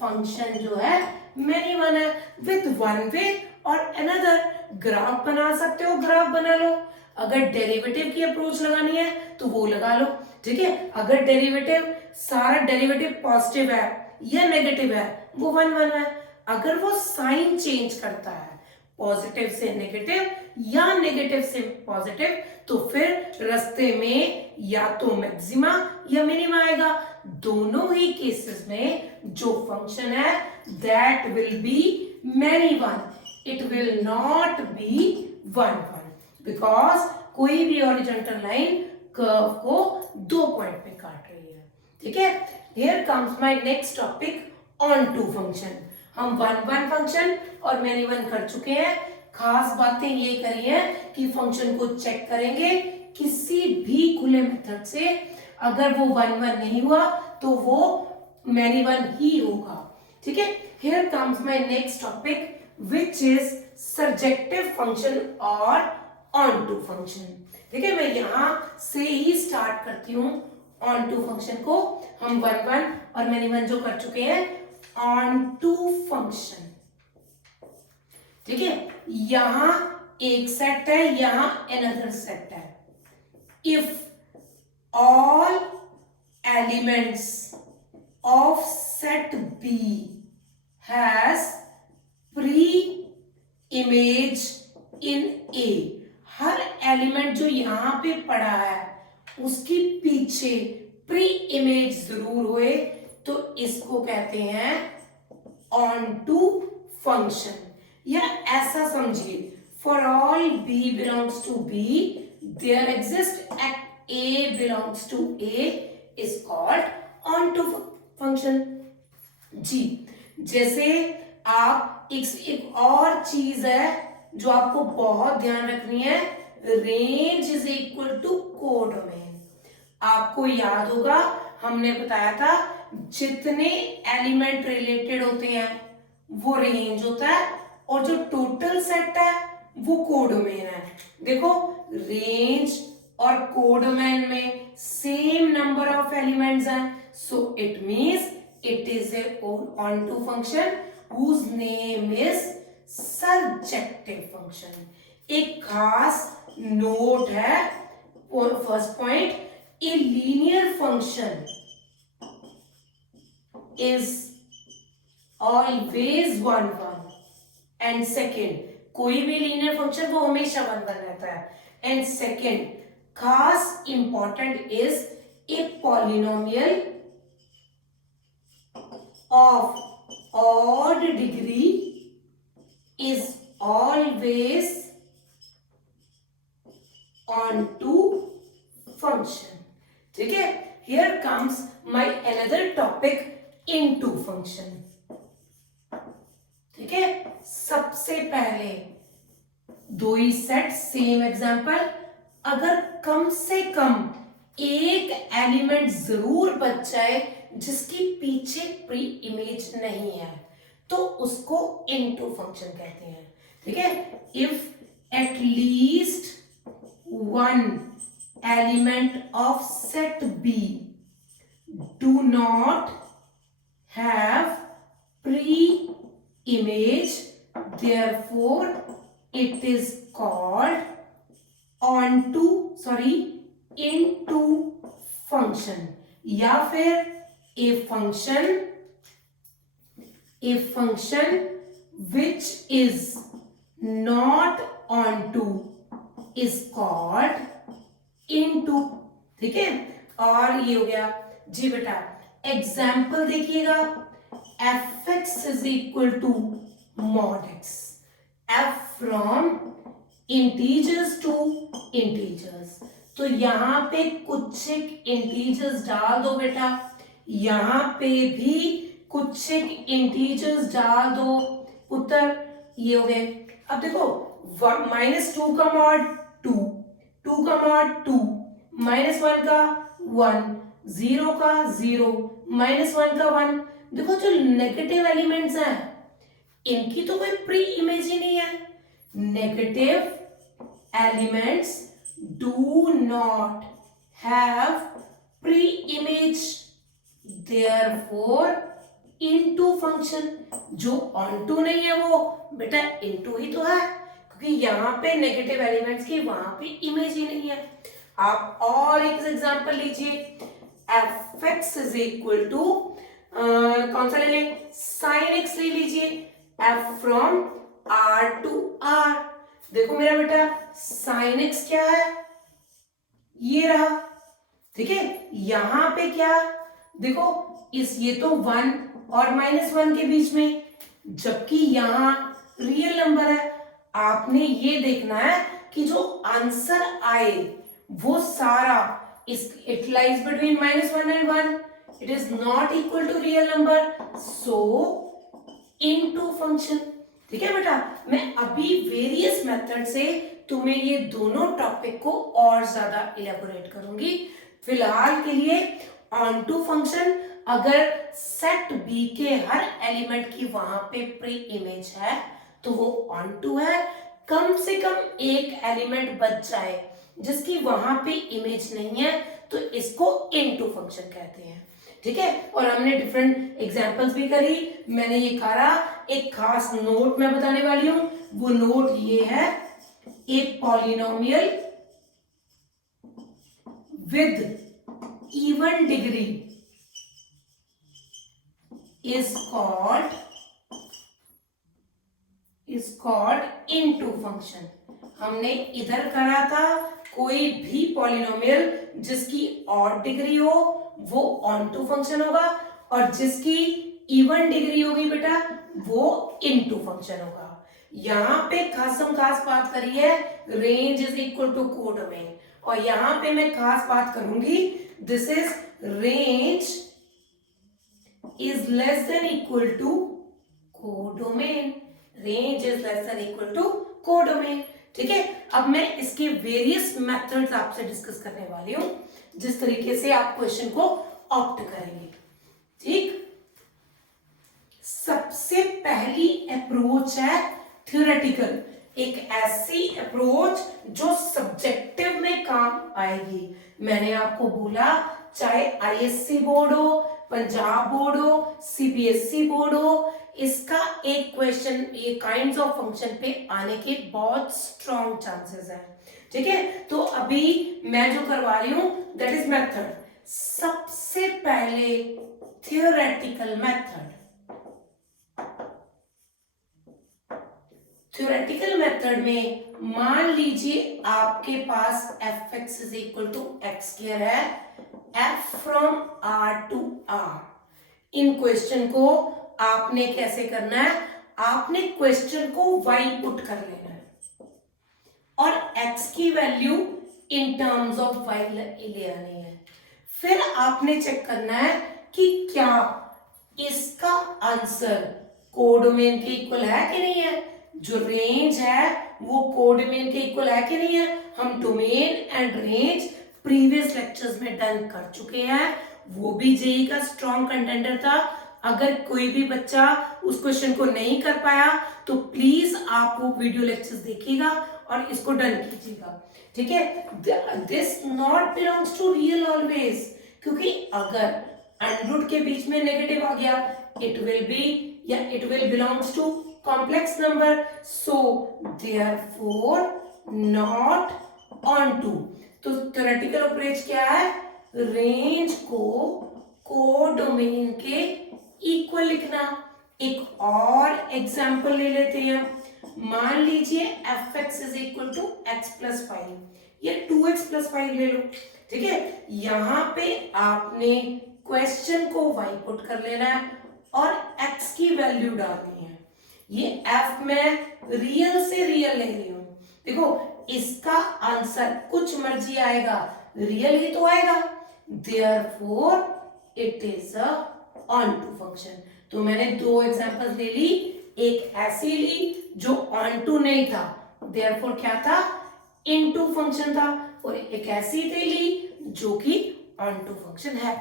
फंक्शन जो है मैनी वन है। विथ वन वे और अनदर ग्राफ बना सकते हो, ग्राफ बना लो। अगर डेरिवेटिव की अप्रोच लगानी है तो वो लगा लो। ठीक है, अगर डेरिवेटिव सारा डेरिवेटिव पॉजिटिव है या नेगेटिव है वो 1-1 है। अगर वो साइन चेंज करता है पॉजिटिव से नेगेटिव या नेगेटिव से पॉजिटिव तो फिर रास्ते में या तो मैक्सिमा या मिनिमा आएगा। दोनों ही केसेस में जो फंक्शन है that will be many one, it will not be 1-1, because कोई भी हॉरिजॉन्टल लाइन कर्व को 2 पॉइंट पे काट रही है। ठीक है, here comes my next topic, onto function. हम 1-1 फंक्शन और मैनी वन कर चुके हैं। खास बातें ये करी है कि फंक्शन को चेक करेंगे किसी भी खुले मेथड से, अगर वो 1-1 नहीं हुआ तो वो मैनी वन ही होगा। ठीक है, here comes my next topic which is surjective function और ऑन टू फंक्शन। ठीक है, मैं यहां से ही स्टार्ट करती हूं ऑन टू फंक्शन को। हम 1-1 और मैनी वन जो कर चुके हैं, ऑन टू फंक्शन। ठीक है, यहां एक सेट है, यहां अनदर सेट है। If all elements of set B has pre image in A, हर एलिमेंट जो यहां पे पड़ा है उसकी पीछे प्री इमेज जरूर होए तो इसको कहते हैं ऑन टू फंक्शन। या ऐसा समझिए, for all all B belongs to B, there exists at A belongs to A is called onto function. जी, जैसे आप एक और चीज है जो आपको बहुत ध्यान रखनी है, range is equal to codomain. आपको याद होगा हमने बताया था जितने एलिमेंट रिलेटेड होते हैं वो रेंज होता है, और जो टोटल सेट है वो कोडोमेन है। देखो रेंज और कोडोमेन में सेम नंबर ऑफ एलिमेंट्स हैं, so it means it is a onto function whose name is surjective function। एक खास नोट है, first point, a linear function is always 1 1, and second, कोई भी लीनियर फंक्शन वो हमेशा 1 1 रहता है, एंड सेकेंड खास important is a polynomial of odd degree is always onto function। ठीक है, here comes my another topic, into function। ठीक है, सबसे पहले दो ही सेट, सेम एग्जांपल, अगर कम से कम एक एलिमेंट जरूर बच जाए जिसकी पीछे प्री इमेज नहीं है तो उसको इनटू फंक्शन कहते हैं। ठीक है, if at least one element of set B do not have preimage, therefore it is called onto into function, या फिर a function which is not onto is called into। ठीक है, और ये हो गया जी बेटा, एग्जाम्पल देखिएगा, fx is equal to mod x, f from integers to integers। तो यहां पे कुछ एक इंटीजर्स डाल दो बेटा, यहां पे भी कुछ एक इंटीजर्स डाल दो, उत्तर ये हो गए। अब देखो -2 का मॉड 2, 2 का मॉड 2, -1 का 1, 0 का 0, -1 का 1। देखो जो नेगेटिव एलिमेंट्स हैं इनकी तो कोई प्री इमेज ही नहीं है। Negative elements do not have pre-image, therefore into function। जो onto नहीं है वो बेटा into ही तो है, क्योंकि यहाँ पे नेगेटिव एलिमेंट्स की वहां पे इमेज ही नहीं है। आप और एक एग्जांपल लीजिए, fx इज इक्वल टू कौन सा ले लें, sin x ले लीजिए, f from r to r। देखो मेरा बेटा sin x क्या है, ये रहा। ठीक है, यहां पे क्या, देखो इस ये तो 1 और -1 के बीच में, जबकि यहां रियल नंबर है। आपने ये देखना है कि जो आंसर आए वो सारा it lies between -1 and 1, it is not equal to real number, so into function. ठीक है बेटा, मैं अभी वेरियस मेथड से तुम्हें ये दोनों टॉपिक को और ज्यादा इलेबोरेट करूंगी। फिलहाल के लिए onto फंक्शन, अगर सेट बी के हर एलिमेंट की वहां पे प्री इमेज है तो वो onto है। कम से कम एक एलिमेंट बच जाए जिसकी वहां पे इमेज नहीं है तो इसको into फंक्शन कहते हैं। ठीक है, और हमने डिफरेंट एग्जांपल्स भी करी, मैंने ये करा। एक खास नोट मैं बताने वाली हूं, वो नोट ये है, एक polynomial with even degree is called into function। हमने इधर करा था कोई भी पॉलिनोमियल जिसकी ऑड डिग्री हो वो onto फंक्शन होगा, और जिसकी इवन डिग्री होगी बेटा वो into फंक्शन होगा। यहाँ पे खासम खास बात करी है range is equal to codomain, और यहाँ पे मैं खास बात करूंगी this is range is less than equal to codomain, range is less than equal to codomain. ठीक है, अब मैं इसके वेरियस मेथड्स आपसे डिस्कस करने वाली हूं, जिस तरीके से आप क्वेश्चन को ऑप्ट करेंगे। ठीक, सबसे पहली अप्रोच है थ्योरेटिकल, एक ऐसी अप्रोच जो सब्जेक्टिव में काम आएगी। मैंने आपको बोला चाहे आईएससी बोर्ड हो, पंजाब बोर्ड हो, सीबीएसई बोर्ड हो, इसका एक क्वेश्चन ये काइंड्स ऑफ फंक्शन पे आने के बहुत स्ट्रॉन्ग चांसेस हैं। ठीक है, तो अभी मैं जो करवा रही हूं दैट इज मेथड। सबसे पहले थ्योरेटिकल मेथड, थ्योरेटिकल मेथड में मान लीजिए आपके पास f x is equal to x square है, f from r to r. इन क्वेश्चन को आपने कैसे करना है, आपने क्वेश्चन को y पुट कर लेना है और x की value in terms of y ले आनी है। फिर आपने चेक करना है कि क्या इसका आंसर कोडोमेन के इक्वल है कि नहीं है, जो रेंज है वो कोडोमेन के इक्वल है कि नहीं है। हम domain and range previous lectures में डन कर चुके हैं, वो भी जेई का स्ट्रॉन्ग कंटेंडर था। अगर कोई भी बच्चा उस क्वेश्चन को नहीं कर पाया तो प्लीज आप वो वीडियो लेक्चर्स देखिएगा और इसको डन कीजिएगा। ठीक है, this not belongs to real always, क्योंकि अगर अंडर के बीच में नेगेटिव आ गया इट विल बी या it will belongs to complex number, so therefore not onto. तो थ्योरेटिकल अप्रोच क्या है, रेंज को कोडोमेन के इक्वल लिखना। एक और एग्जांपल ले लेते हैं, मान लीजिए f x is equal to x plus 5 या 2x प्लस 5 ले लो। ठीक है, यहां पे आपने क्वेश्चन को y पुट कर लेना है और x की वैल्यू डालनी है। ये f में रियल से रियल ले रही हूं, देखो इसका आंसर कुछ मर्जी आएगा, रियल ही तो आएगा, therefore it is a onto function. तो मैंने दो एग्जांपल्स ले ली, एक ऐसी ली जो ऑन टू नहीं था, देयरफॉर क्या था, इनटू फंक्शन था, और एक ऐसी ले ली जो कि ऑन टू फंक्शन है।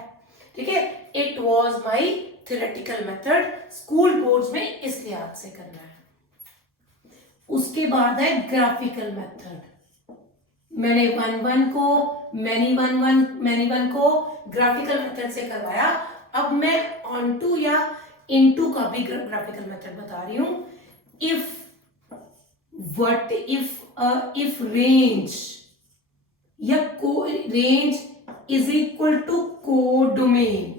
ठीक है, it was my theoretical method, school boards में इस लिहाज से करना है। उसके बाद है ग्राफिकल मेथड। मैंने मैनी वन को ग्राफिकल मेथड से करवाया, अब मैं ऑन टू या इनटू का भी ग्राफिकल मेथड बता रही हूं। इफ रेंज या range is equal to codomain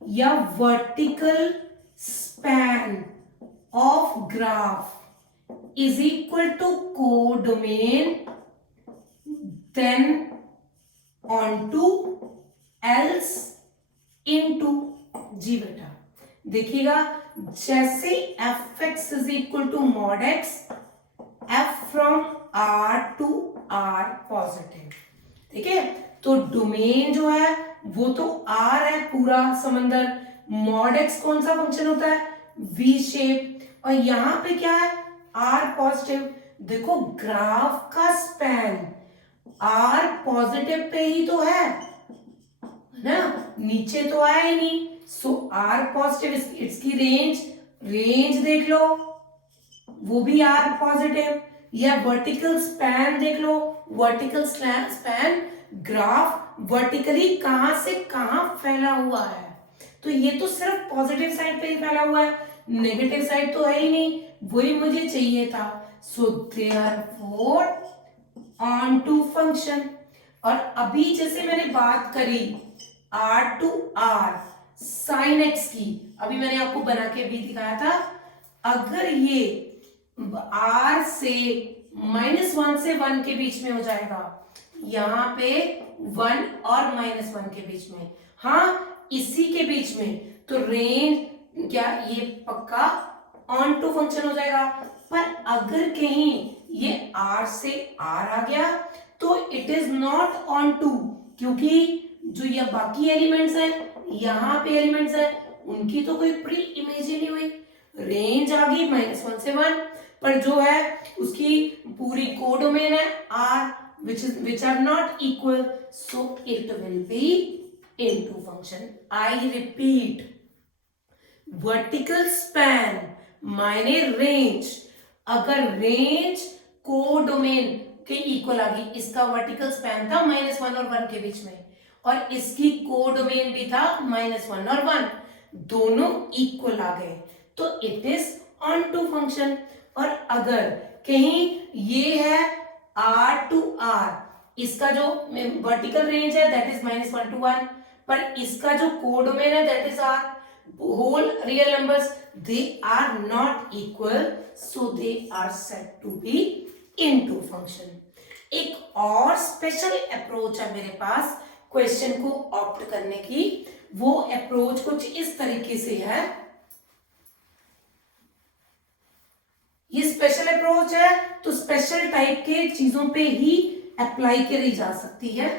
या vertical span of graph is equal to codomain, then onto, else into. जी बेटा देखिएगा, जैसे f x is equal to mod x, f from r to r positive. ठीक है, तो domain जो है वो तो आर है पूरा समंदर, मॉड एक्स कौन सा फंक्शन होता है, वी शेप, और यहां पे क्या है, आर पॉजिटिव। देखो ग्राफ का स्पैन आर पॉजिटिव पे ही तो है ना, नीचे तो आया ही नहीं, सो आर पॉजिटिव, इसकी रेंज देख लो वो भी आर पॉजिटिव, या वर्टिकल स्पैन देख लो, वर्टिकल स्पैन ग्राफ वर्टिकली कहां से कहां फैला हुआ है, तो ये तो सिर्फ पॉजिटिव साइड पे ही फैला हुआ है, नेगेटिव साइड तो है ही नहीं, वही मुझे चाहिए था। So therefore onto function. और अभी जैसे मैंने बात करी R to R sine x की, अभी मैंने आपको बना के भी दिखाया था, अगर ये आर से -1 से 1 के बीच में हो जाएगा, यहां पे 1 और -1 के बीच में, हाँ इसी के बीच में, तो रेंज क्या ये पक्का ऑन टू फंक्शन हो जाएगा। पर अगर कहीं ये R से R आ गया तो it is not onto, क्योंकि जो ये बाकी एलिमेंट्स हैं, यहाँ पे एलिमेंट्स हैं, उनकी तो कोई प्री इमेज ही नहीं हुई। रेंज आ गई -1 से 1, पर जो है उसकी पूरी कोडोमेन है R, which are not equal, so it will be into function. I repeat, vertical span मायने रेंज, अगर रेंज कोडोमेन के इक्वल आ गई, इसका वर्टिकल स्पैन था -1 और 1 के बीच में, और इसकी कोडोमेन भी था -1 और 1, दोनों इक्वल आ गए तो it is onto function. और अगर कहीं ये है R to R, इसका जो वर्टिकल रेंज है दैट इज -1 to 1, पर इसका जो कोडोमेन है that is R, whole real numbers, they are not equal, so they are said to be into function. एक और स्पेशल अप्रोच है मेरे पास क्वेश्चन को ऑप्ट करने की, वो अप्रोच कुछ इस तरीके से है। ये स्पेशल अप्रोच है तो स्पेशल टाइप के चीजों पे ही अप्लाई करी जा सकती है।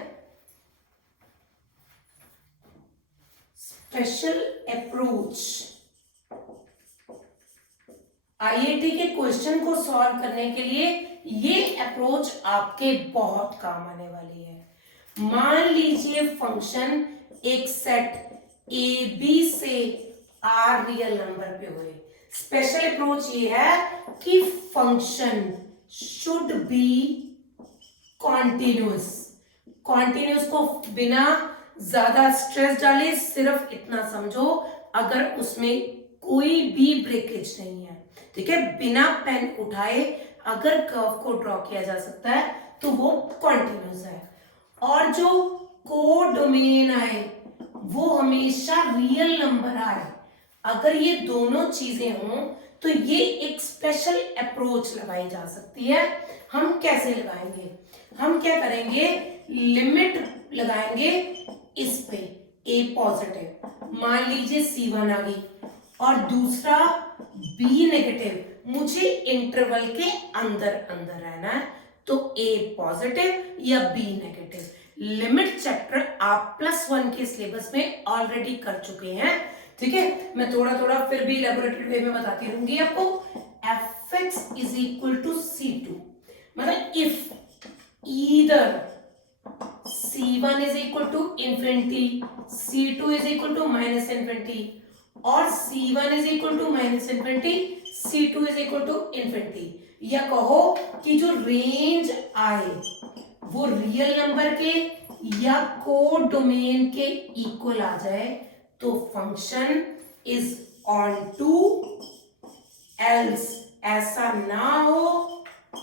स्पेशल अप्रोच आईआईटी के क्वेश्चन को सॉल्व करने के लिए ये अप्रोच आपके बहुत काम आने वाली है। मान लीजिए फंक्शन एक सेट ए बी से आर रियल नंबर पे हुए, स्पेशल अप्रोच ये है कि function should be continuous. Continuous को बिना ज्यादा स्ट्रेस डाले सिर्फ इतना समझो, अगर उसमें कोई भी ब्रेकेज नहीं है, ठीक है, बिना पेन उठाए अगर कर्व को ड्रॉ किया जा सकता है तो वो कॉन्टिन्यूअस है। और जो कोडोमेन आए वो हमेशा रियल नंबर आए। अगर ये दोनों चीजें हों तो ये एक स्पेशल अप्रोच लगाई जा सकती है। हम कैसे लगाएंगे? हम क्या करेंगे, लिमिट लगाएंगे इस पे a पॉजिटिव, मान लीजिए C1 आ गई, और दूसरा B नेगेटिव, मुझे इंटरवल के अंदर अंदर रहना है, तो a पॉजिटिव या B नेगेटिव। लिमिट चैप्टर आप +1 के सिलेबस में ऑलरेडी कर चुके हैं, ठीक है। मैं थोड़ा थोड़ा फिर भी इलैबोरेटेड वे में बताती रहूंगी आपको। fx is equal to C2, मतलब if either C1 is equal to infinity, C2 is equal to minus infinity, और C1 is equal to minus infinity, C2 is equal to infinity, या कहो कि जो रेंज आए वो रियल नंबर के या कोडोमेन के इक्वल आ जाए तो function is onto, else ऐसा ना हो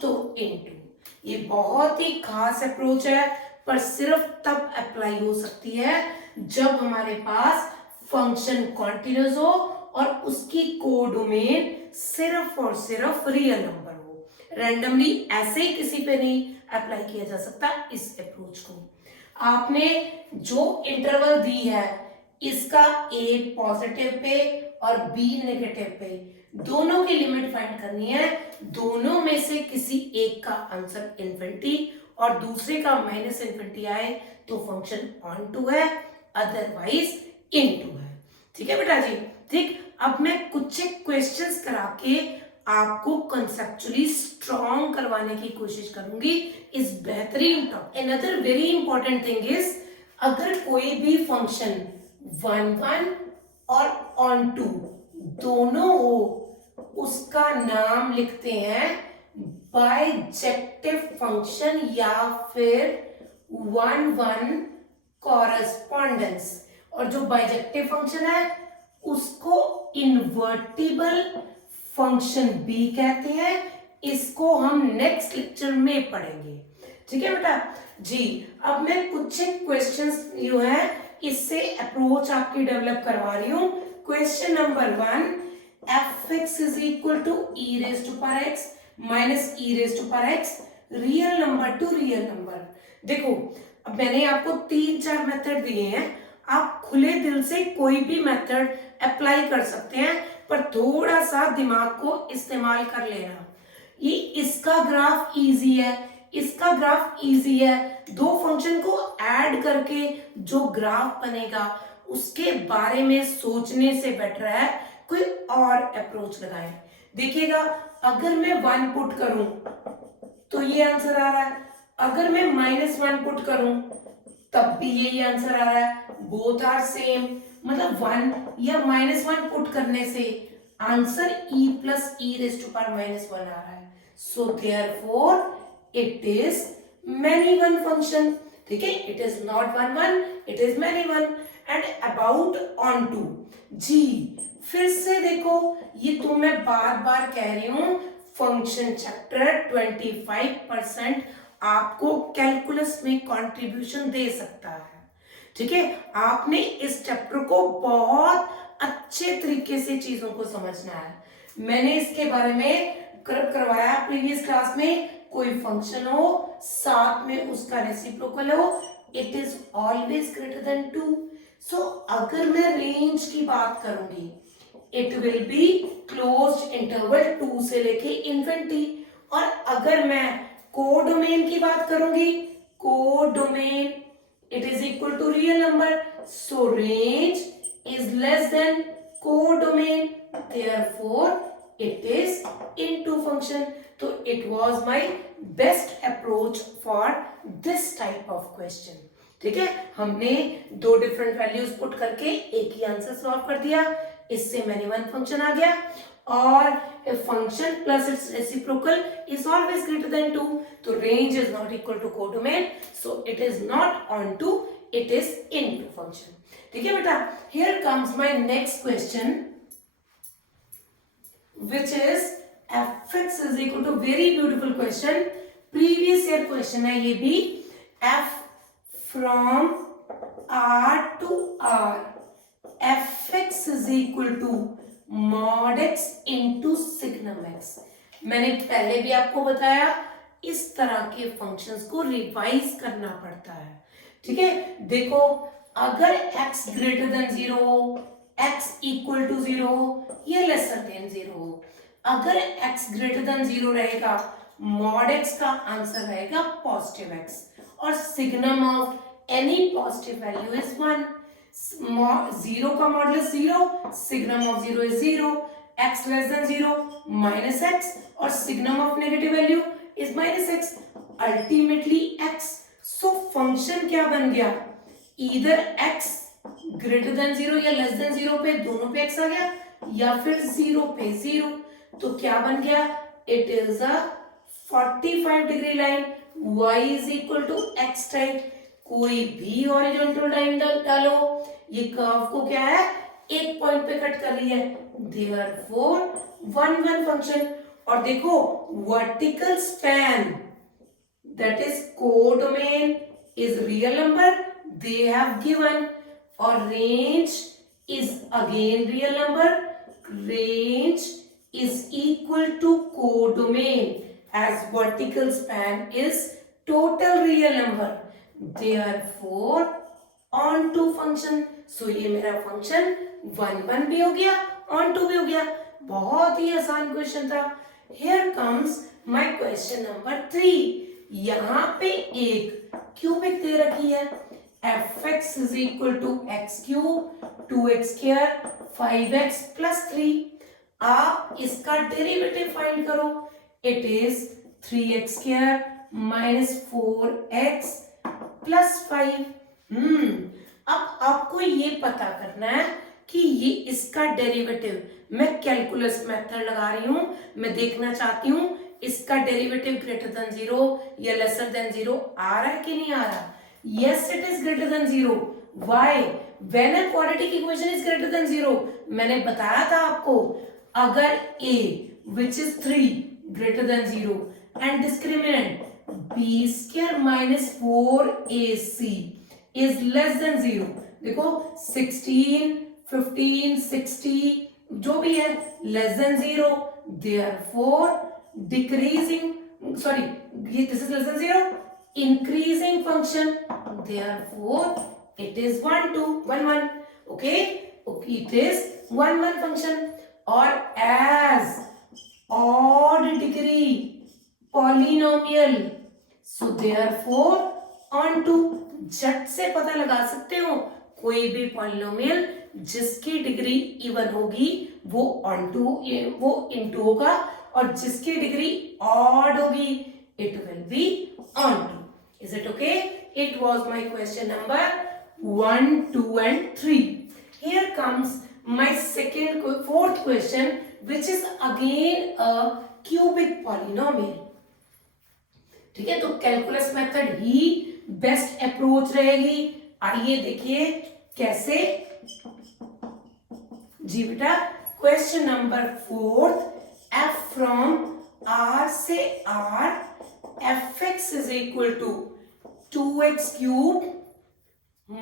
तो इनटू। ये बहुत ही खास अप्रोच है, पर सिर्फ तब अप्लाई हो सकती है जब हमारे पास फंक्शन कॉन्टिन्यूअस हो और उसकी कोडोमेन सिर्फ और सिर्फ रियल नंबर हो। रैंडमली ऐसे ही किसी पे नहीं अप्लाई किया जा सकता इस अप्रोच को। आपने जो इंटरवल दी है इसका a पॉजिटिव पे और b नेगेटिव पे दोनों की लिमिट फाइंड करनी है। दोनों में से किसी एक का आंसर इन्फिनिटी और दूसरे का -इन्फिनिटी आए तो फंक्शन ऑन टू है, अदरवाइज इनटू है। ठीक है बेटा जी, ठीक। अब मैं कुछ क्वेश्चंस करा के आपको कंसेप्चुअली स्ट्रॉन्ग करवाने की कोशिश करूंगी इस बेहतरीन topic. Another very important thing is, अगर कोई भी फंक्शन 1 और ऑन टू दोनों हो उसका नाम लिखते हैं बाइजेक्टिव फंक्शन या फिर 1-1 कॉरेस्पॉन्डेंस। और जो बाइजेक्टिव फंक्शन है उसको इन्वर्टिबल फंक्शन भी कहते हैं। इसको हम नेक्स्ट लेक्चर में पढ़ेंगे, ठीक है बेटा जी। अब मैं कुछ क्वेश्चंस जो है इससे अप्रोच आपकी डेवलप करवा रही हूं। Question number 1, fx is equal to e raise to power x minus e raise to power x, real number to real number. देखो अब मैंने आपको 3-4 मेथड दिए हैं, आप खुले दिल से कोई भी मेथड अप्लाई कर सकते हैं, पर थोड़ा सा दिमाग को इस्तेमाल कर लेना। ये इसका ग्राफ इजी है, इसका ग्राफ इजी है, दो फंक्शन को ऐड करके जो ग्राफ बनेगा उसके बारे में सोचने से बेटर है कोई और अप्रोच लगाएं। देखिएगा, अगर मैं 1 पुट करूं तो ये आंसर आ रहा है, अगर मैं -1 पुट करूं तब भी यही आंसर आ रहा है, बोथ आर सेम। मतलब 1 या -1 पुट करने से answer e plus e raise to power -1 आ रहा है। So therefore it is many one function. ठीक है, it is not 1 1, it is many one. And about onto जी, फिर से देखो, ये तो मैं बार बार कह रही हूं, फंक्शन चैप्टर 25% आपको कैलकुलस में कंट्रीब्यूशन दे सकता है। ठीक है, आपने इस चैप्टर को बहुत अच्छे तरीके से चीजों को समझना है। मैंने इसके बारे में करवाया प्रीवियस क्लास में, कोई फंक्शन हो साथ में उसका रेसिप्रोकल हो, it is always greater then 2। सो अगर मैं रेंज की बात करूंगी, it will be closed interval 2 से लेके इन्फिनिटी। और अगर मैं कोडोमेन की बात करूंगी, codomain it is equal to real number, so range is less than codomain, therefore it is into function. So it was my best approach for this type of question. ठीक है, हमने दो डिफरेंट वैल्यूज पुट करके एक ही answer solve कर दिया, इससे मैंने वन फंक्शन आ गया। और a function plus its reciprocal is always greater than 2, so range is not equal to codomain, so it is not onto, it is into function. ठीक है बेटा, here comes my next question, which is fx is equal to, very beautiful question, previous year question है ये भी, f from r to r, fx is equal to mod x into signum x। मैंने पहले भी आपको बताया, इस तरह के फंक्शंस को रिवाइज करना पड़ता है। ठीक है, देखो, अगर x ग्रेटर देन 0 हो, x इक्वल टू 0 हो, या लेसर देन 0 हो, अगर x ग्रेटर देन 0 रहेगा, mod x का आंसर रहेगा पॉजिटिव x, और signum of any positive value is 1। 0 का modulus 0, signum of 0 is 0, x less than 0 minus x, और signum of negative value is minus x, ultimately x। So function क्या बन गया, इधर x greater than 0 या less than 0 पे दोनों पे x आ गया, या फिर 0 पे 0। तो क्या बन गया, it is a 45 degree line, y is equal to x type. कोई भी हॉरिजॉन्टल लाइन डालो, ये कर्व को क्या है, एक पॉइंट पे कट कर रही है, देयरफॉर 1 1 फंक्शन। और देखो, vertical span that is codomain is real number, they have given, और range is again real number, range is equal to codomain as vertical span is total real number, therefore on to function। So ये मेरा function 1 1 भी हो गया, on to भी हो गया, बहुत ही आसान क्वेश्चन था। here comes my question number 3। यहाँ पे एक क्यूबिक दे रखी है, fx is equal to x cube 2x square 5x plus 3। आप इसका डेरिवेटिव फाइंड करो, it is 3x square minus 4x plus 5। अब आपको ये पता करना है कि ये इसका डेरिवेटिव, मैं कैलकुलस मेथड लगा रही हूं, मैं देखना चाहती हूं इसका डेरिवेटिव ग्रेटर देन 0 या लेसर देन 0 आ रहा है कि नहीं आ रहा। Yes, it is greater than 0। Why? When a quadratic equation is greater than 0, मैंने बताया था आपको, अगर a which is 3 greater than 0 and discriminant b square minus 4ac is less than 0। देखो 16, 15, 60 जो भी है less than 0, therefore decreasing, sorry, this is less than 0, increasing function, therefore it is 1 2 1 1। okay, it is 1 1 function। और as odd degree polynomial, so therefore onto, झट से पता लगा सकते हो कोई भी पॉलिनोमियल जिसकी डिग्री इवन होगी वो ऑन टू, वो इनटू होगा, और जिसकी डिग्री ऑड होगी it will be onto. Is it okay? It was my question number 1, 2 and 3. Here comes my fourth question, which is again a cubic polynomial. ठीक है, तो कैलकुलस मेथड ही best approach रहेगी. आइए देखिए कैसे. जी बेटा, question number 4, f from r से r fx is equal to 2x cube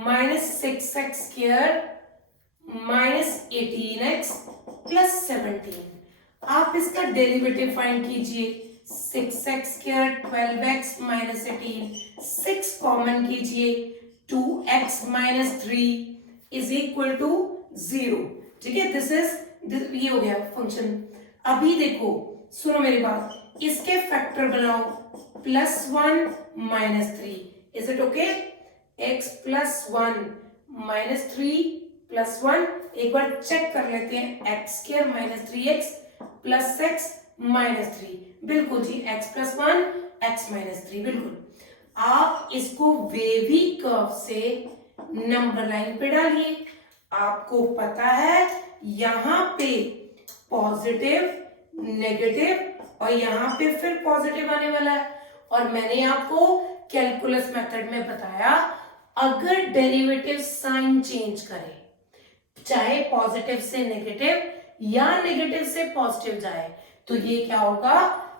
minus 6x square minus 18x plus 17. आप इसका डेरिवेटिव फाइंड कीजिए. 6x square 12x minus 18, 6 common कीजिए, 2x minus 3 is equal to 0. ठीक है, दिस ये हो गया फंक्शन. अभी देखो, सुनो मेरी बात, इसके फैक्टर बनाओ. +1 minus 3. Is it okay? x plus 1 minus 3 plus 1, एक बार चेक कर लेते हैं. x square minus 3x plus x minus 3. बिल्कुल जी, x प्लस 1 x माइनस 3. बिल्कुल. आप इसको वेवी कर्व से नंबर लाइन पे डालिए. आपको पता है यहां पे पॉजिटिव, नेगेटिव और यहां पे फिर पॉजिटिव आने वाला है. और मैंने आपको कैलकुलस मेथड में बताया, अगर डेरिवेटिव साइन चेंज करे, चाहे पॉजिटिव से नेगेटिव या नेगेटिव से पॉजिटिव जाए, तो ये क्या होगा?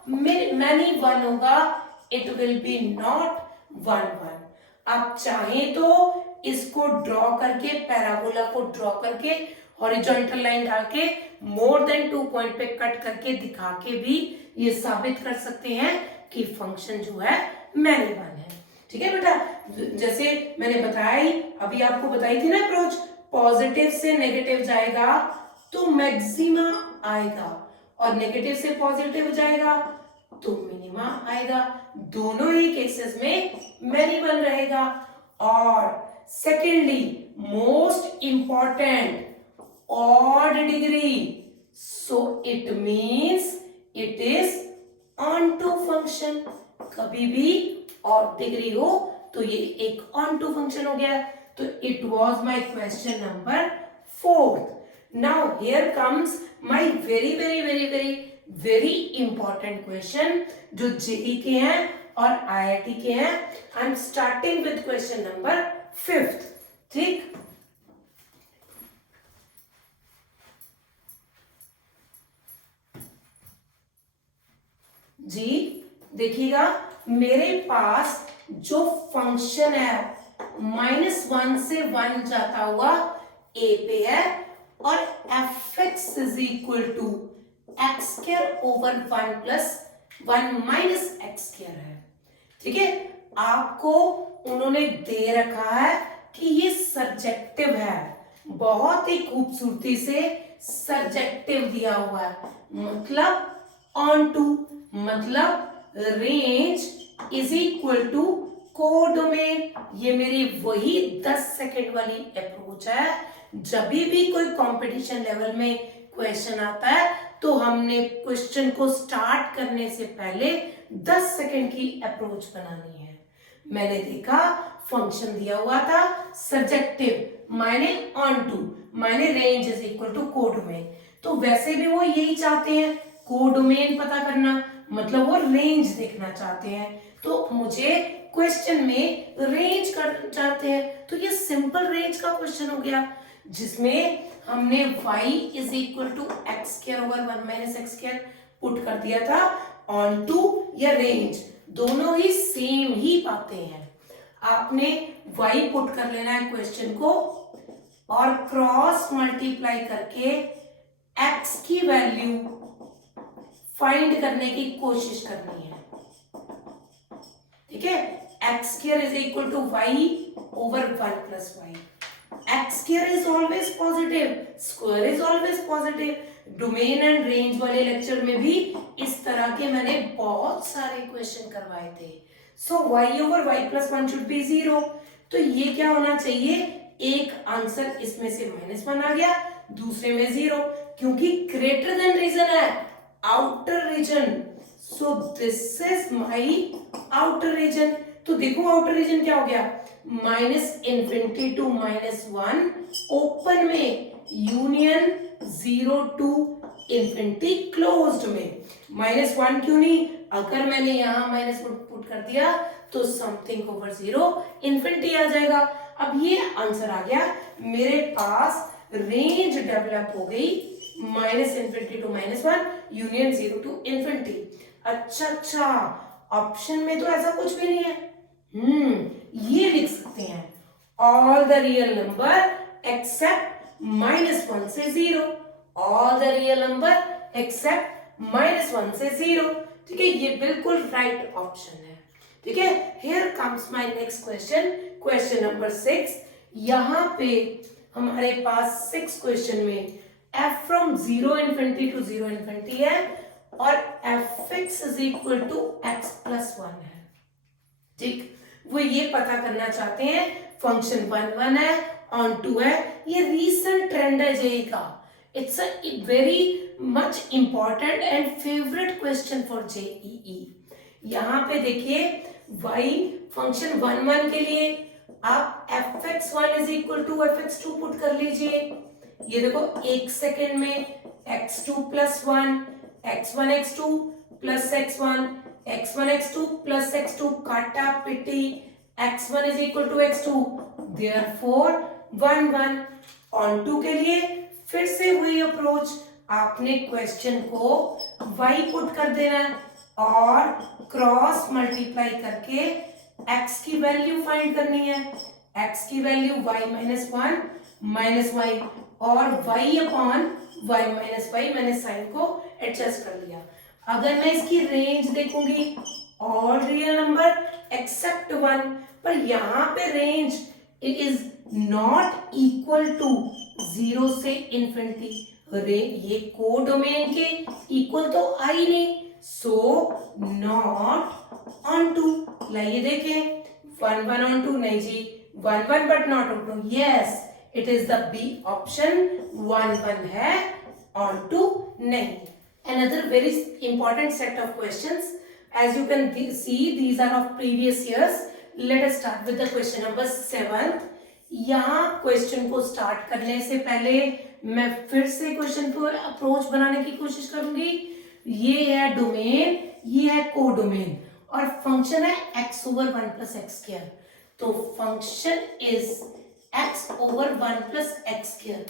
मैनी वन होगा. It will B not 1 1. आप चाहें तो इसको ड्रॉ करके, पैराबोला को ड्रॉ करके, हॉरिजॉन्टल लाइन डाल के, मोर देन 2 पॉइंट पे कट करके दिखा के भी ये साबित कर सकते हैं कि फंक्शन जो है मैनी वन है. ठीक है बेटा, जैसे मैंने बताया ही, अभी आपको बताई थी ना अप्रोच, पॉजिटिव से नेगेटिव जाएगा तो मैक्सिमा आएगा, और नेगेटिव से पॉजिटिव जाएगा तो मिनिमा आएगा. दोनों ही केसेस में मैनी वन रहेगा. और secondly, most important, odd degree, so it means it is onto function. कभी भी ऑड डिग्री हो तो ये एक ऑन टू फंक्शन हो गया. तो it was my question number 4. Now here comes my very very very very very important question, जो जेई के हैं और आईआईटी के हैं. I am starting with question number 5. ठीक, जी देखिएगा, मेरे पास जो फंक्शन है -1 से 1 जाता हुआ a पे है, और fx is equal to x square over 1 plus 1 minus x square है. ठीक है, आपको उन्होंने दे रखा है कि ये सर्जेक्टिव है. बहुत ही खूबसूरती से सर्जेक्टिव दिया हुआ है, मतलब ऑन टू, मतलब range is equal to codomain. ये मेरी वही 10 सेकेंड वाली अप्रोच है. जब भी कोई कंपटीशन लेवल में क्वेश्चन आता है तो हमने क्वेश्चन को स्टार्ट करने से पहले 10 सेकेंड की अप्रोच बनानी है. मैंने देखा फंक्शन दिया हुआ था सर्जेक्टिव मायने ऑन टू, मायने range is equal to codomain. तो वैसे भी वो यही चाहते हैं, कोडोमेन पता करना, मतलब वो रेंज देखना चाहते हैं. तो मुझे क्वेश्चन में रेंज कर चाहते हैं, तो ये सिंपल रेंज का क्वेश्चन हो गया, जिसमें हमने y is equal to x square over 1 minus x square put कर दिया था. ऑन टू या रेंज दोनों ही सेम ही पाते हैं. आपने y पुट कर लेना है क्वेश्चन को, और क्रॉस मल्टीप्लाई करके x की वैल्यू फाइंड करने की कोशिश करनी है. ठीक है, x square is equal to y over 1 plus y. X square is always positive, square is always positive. Domain and range वाले लेक्चर में भी इस तरह के मैंने बहुत सारे क्वेश्चन करवाए थे। सो y over y plus 1 should be 0। तो ये क्या होना चाहिए, एक आंसर इसमें से -1 आ गया, दूसरे में 0, क्योंकि ग्रेटर देन रीजन है, outer region. So this is my outer region. तो देखो आउटर रीजन क्या हो गया, -∞ टू -1 ओपन में, यूनियन 0 टू इंफिनिटी क्लोज्ड में। -1 क्यों नहीं, अगर मैंने यहां माइनस पुट कर दिया तो समथिंग ओवर 0 इंफिनिटी आ जाएगा। अब ये आंसर आ गया, मेरे पास रेंज डेवलप हो गई -∞ टू -1 यूनियन 0 टू इंफिनिटी। अच्छा, ऑप्शन में तो ऐसा कुछ भी नहीं है। ये लिख सकते हैं, all the real number except -1 से 0, all the real number except -1 से 0। ठीक है, ये बिल्कुल राइट ऑप्शन है। ठीक है, here comes my next question, question number 6। यहां पे हमारे पास 6 क्वेश्चन में f from 0 infinity to 0 infinity है और fx is equal to x plus 1 है। ठीक, वो ये पता करना चाहते हैं, फंक्शन 1 है, ऑन 2 है। ये रीसेंट ट्रेंड है जेई का, it's a very much important and favourite question for JEE. यहाँ पे देखिए y फंक्शन 1 के लिए आप fx1 is equal to fx2 put कर लीजिए। ये देखो 1 सेकेंड में x2 plus 1, x1 x2 plus x1, x1 x2 plus x2, काटा पिटी, x1 is equal to x2, therefore 1 onto 2 के लिए फिर से वही अप्रोच, आपने क्वेश्चन को y पुट कर देना और क्रॉस मल्टीप्लाई करके x की वैल्यू फाइंड करनी है। x की value y minus 1 minus y और y upon y minus y, मैंने साइन को एडजस्ट कर लिया। अगर मैं इसकी रेंज देखूंगी, ऑल रियल नंबर एक्सेप्ट 1, पर यहाँ पे range it is not equal to 0 से इंफिनिटी। ये कोडोमेन के इक्वल तो आ ही नहीं, सो नॉट ऑन टू। लाइए देखें, 1 ऑन टू नहीं जी, 1 but not onto. Yes, it is the B option, 1 है, ऑन टू नहीं। Another very important set of questions, as you can see these are of previous years. Let us start with the question number 7. यहाँ question को start करने से पहले मैं फिर से क्वेश्चन को अप्रोच बनाने की कोशिश करूंगी। ये है डोमेन, ये है कोडोमेन और फंक्शन है x over 1 plus x square. तो function is x over 1 plus x square.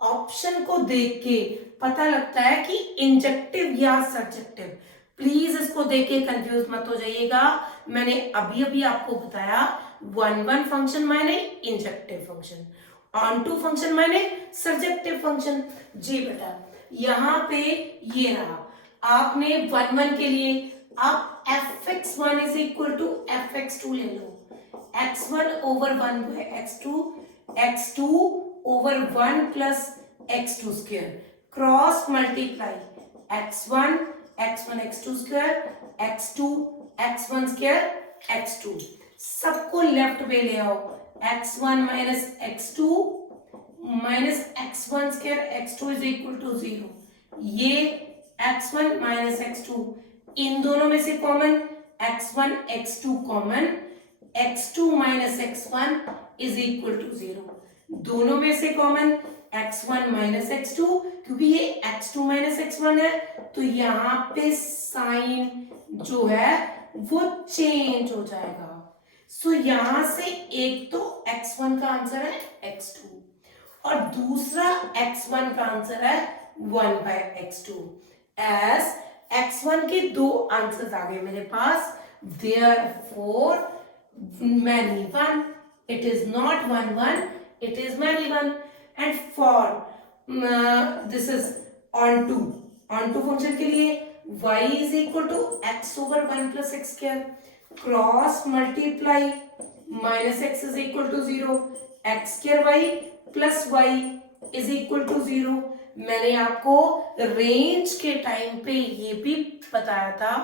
Option को देख के पता लगता है कि इंजेक्टिव या सब्जेक्टिव। प्लीज इसको देख के कंफ्यूज मत हो जाइएगा। मैंने अभी आपको बताया 1 फंक्शन मायने injective function, onto function मायने सब्जेक्टिव फंक्शन। जी बेटा, यहाँ पे ये रहा, आपने 1 के लिए आप fx1 is equal to fx2 ले लो, x1 over 1 by x2, x2 over 1 plus x2 square, cross multiply x1 x2 square, x2 x1 square, x2 सबको लेफ्ट में ले आओ, x1 minus x2 minus x1 square, x2 is equal to 0। ये x1 minus x2, इन दोनों में से common x1 x2 common, x2 minus x1 is equal to 0। दोनों में से कॉमन x1 माइनस x2, क्योंकि ये x2 माइनस x1 है तो यहाँ पे साइन जो है वो चेंज हो जाएगा। सो यहां से एक तो x1 का आंसर है x2 और दूसरा x1 का आंसर है 1 बाय x2। एज x1 के दो आंसर्स आ गए मेरे पास, therefore many one, it is not 1 it is many one। and for this is onto function के लिए y is equal to x over 1 plus x square, cross multiply minus x is equal to 0, x square y plus y is equal to 0, मैंने आपको range के time पे ये भी बताया था,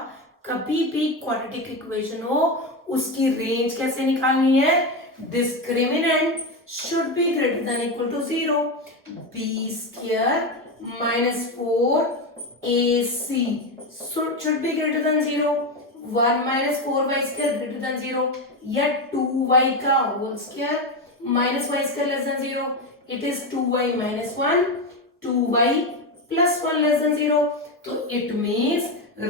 कभी भी क्वाड्रेटिक इक्वेशन हो उसकी रेंज कैसे निकालनी है, discriminant should be greater than equal to 0, b square minus 4ac should be greater than 0, 1 minus 4y square greater than 0, या 2y का whole square minus y square less than 0, it is 2y minus 1, 2y plus 1 less than 0, तो it means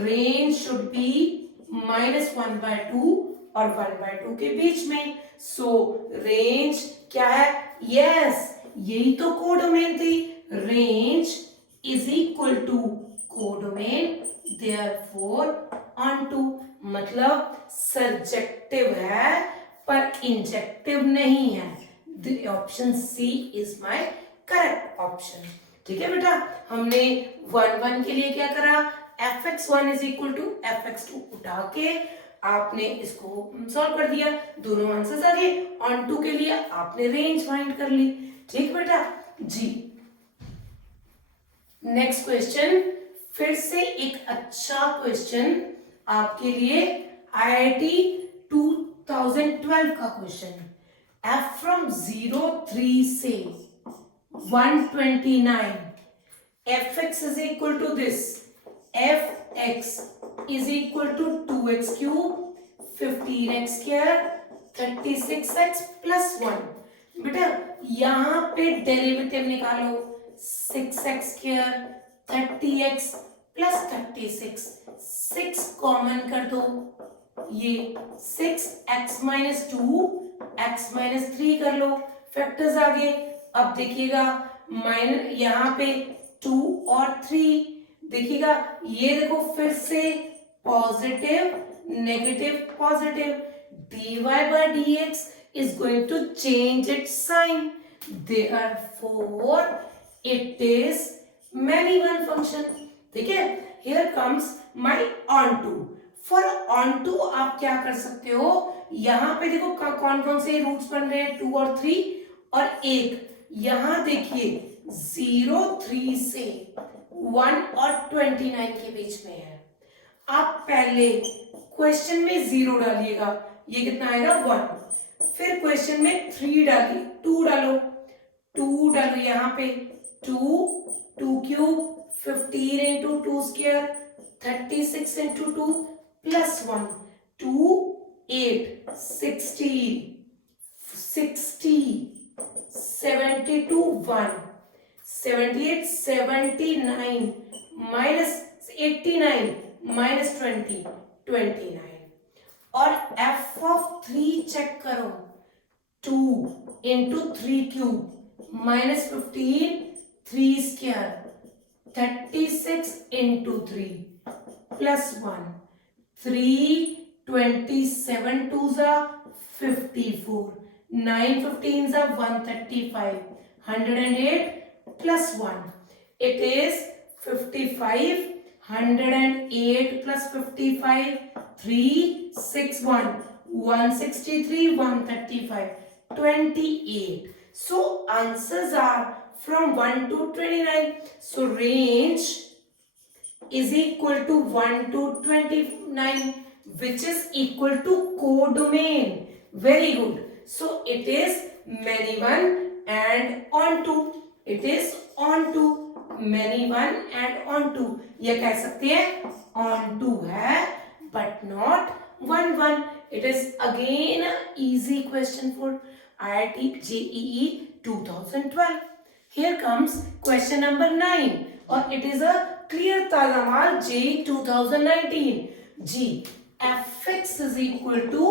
range should be minus 1 by 2 और 1 by 2 के बीच में, so range क्या है, yes यही तो कोडोमेन थी, range is equal to codomain, therefore onto, मतलब सर्जेक्टिव है पर इंजेक्टिव नहीं है, the option C is my correct option। ठीक है बेटा, हमने 1 के लिए क्या करा, fx1 is equal to fx2 उठा के आपने इसको सॉल्व कर दिया, दोनों आंसर्स आ गए, ऑन टू के लिए आपने रेंज फाइंड कर ली। ठीक बेटा जी, नेक्स्ट क्वेश्चन, फिर से एक अच्छा क्वेश्चन आपके लिए, IIT 2012 का क्वेश्चन, f from 0 3 से 129, fx is equal to this, fx is equal to 2x cube, 15x square, 36x plus 1। बेटा यहाँ पे डेरिवेटिव निकालो, 6x square, 30x plus 36, 6 common कर दो, ये 6x minus 2 x minus 3 कर लो, फैक्टर्स आ गए। अब देखिएगा माइनस यहाँ पे 2 और 3, देखिएगा ये देखो फिर से positive negative positive, dy by dx is going to change its sign, therefore it is many one function। ठीक है, here comes my onto, for onto आप क्या कर सकते हो, यहाँ पे देखो कौन कौन से रूट्स बन रहे हैं, 2 और 3 और 1, यहाँ देखिए 0 3 से 1 और 29 के बीच में है। आप पहले क्वेश्चन में 0 डालिएगा, ये कितना आएगा 1, फिर क्वेश्चन में 3 डालिए, 2 डालो, 2 डालो यहाँ पे 2 cube 15 into 2 square 36 into 2 plus 1 2 8 60 72 1 78 79 minus 89 minus 20 29, और f ऑफ 3 चेक करो, 2 into 3 cube minus 15 3 square 36 into 3 plus 1 3 27 2 जा 54 9 15 जा 135 108 plus 1, it is 55 108 plus 55 361 163 135 28, so answers are from 1 to 29, so range is equal to 1 to 29, which is equal to codomain, very good, so it is many one and onto, it is onto, many one and onto, ये कह सकते हैं onto है but not 1 1, it is again a easy question for IIT JEE 2012। Here comes question number 9 और it is a clear ताजा माल JEE 2019 जी, fx is equal to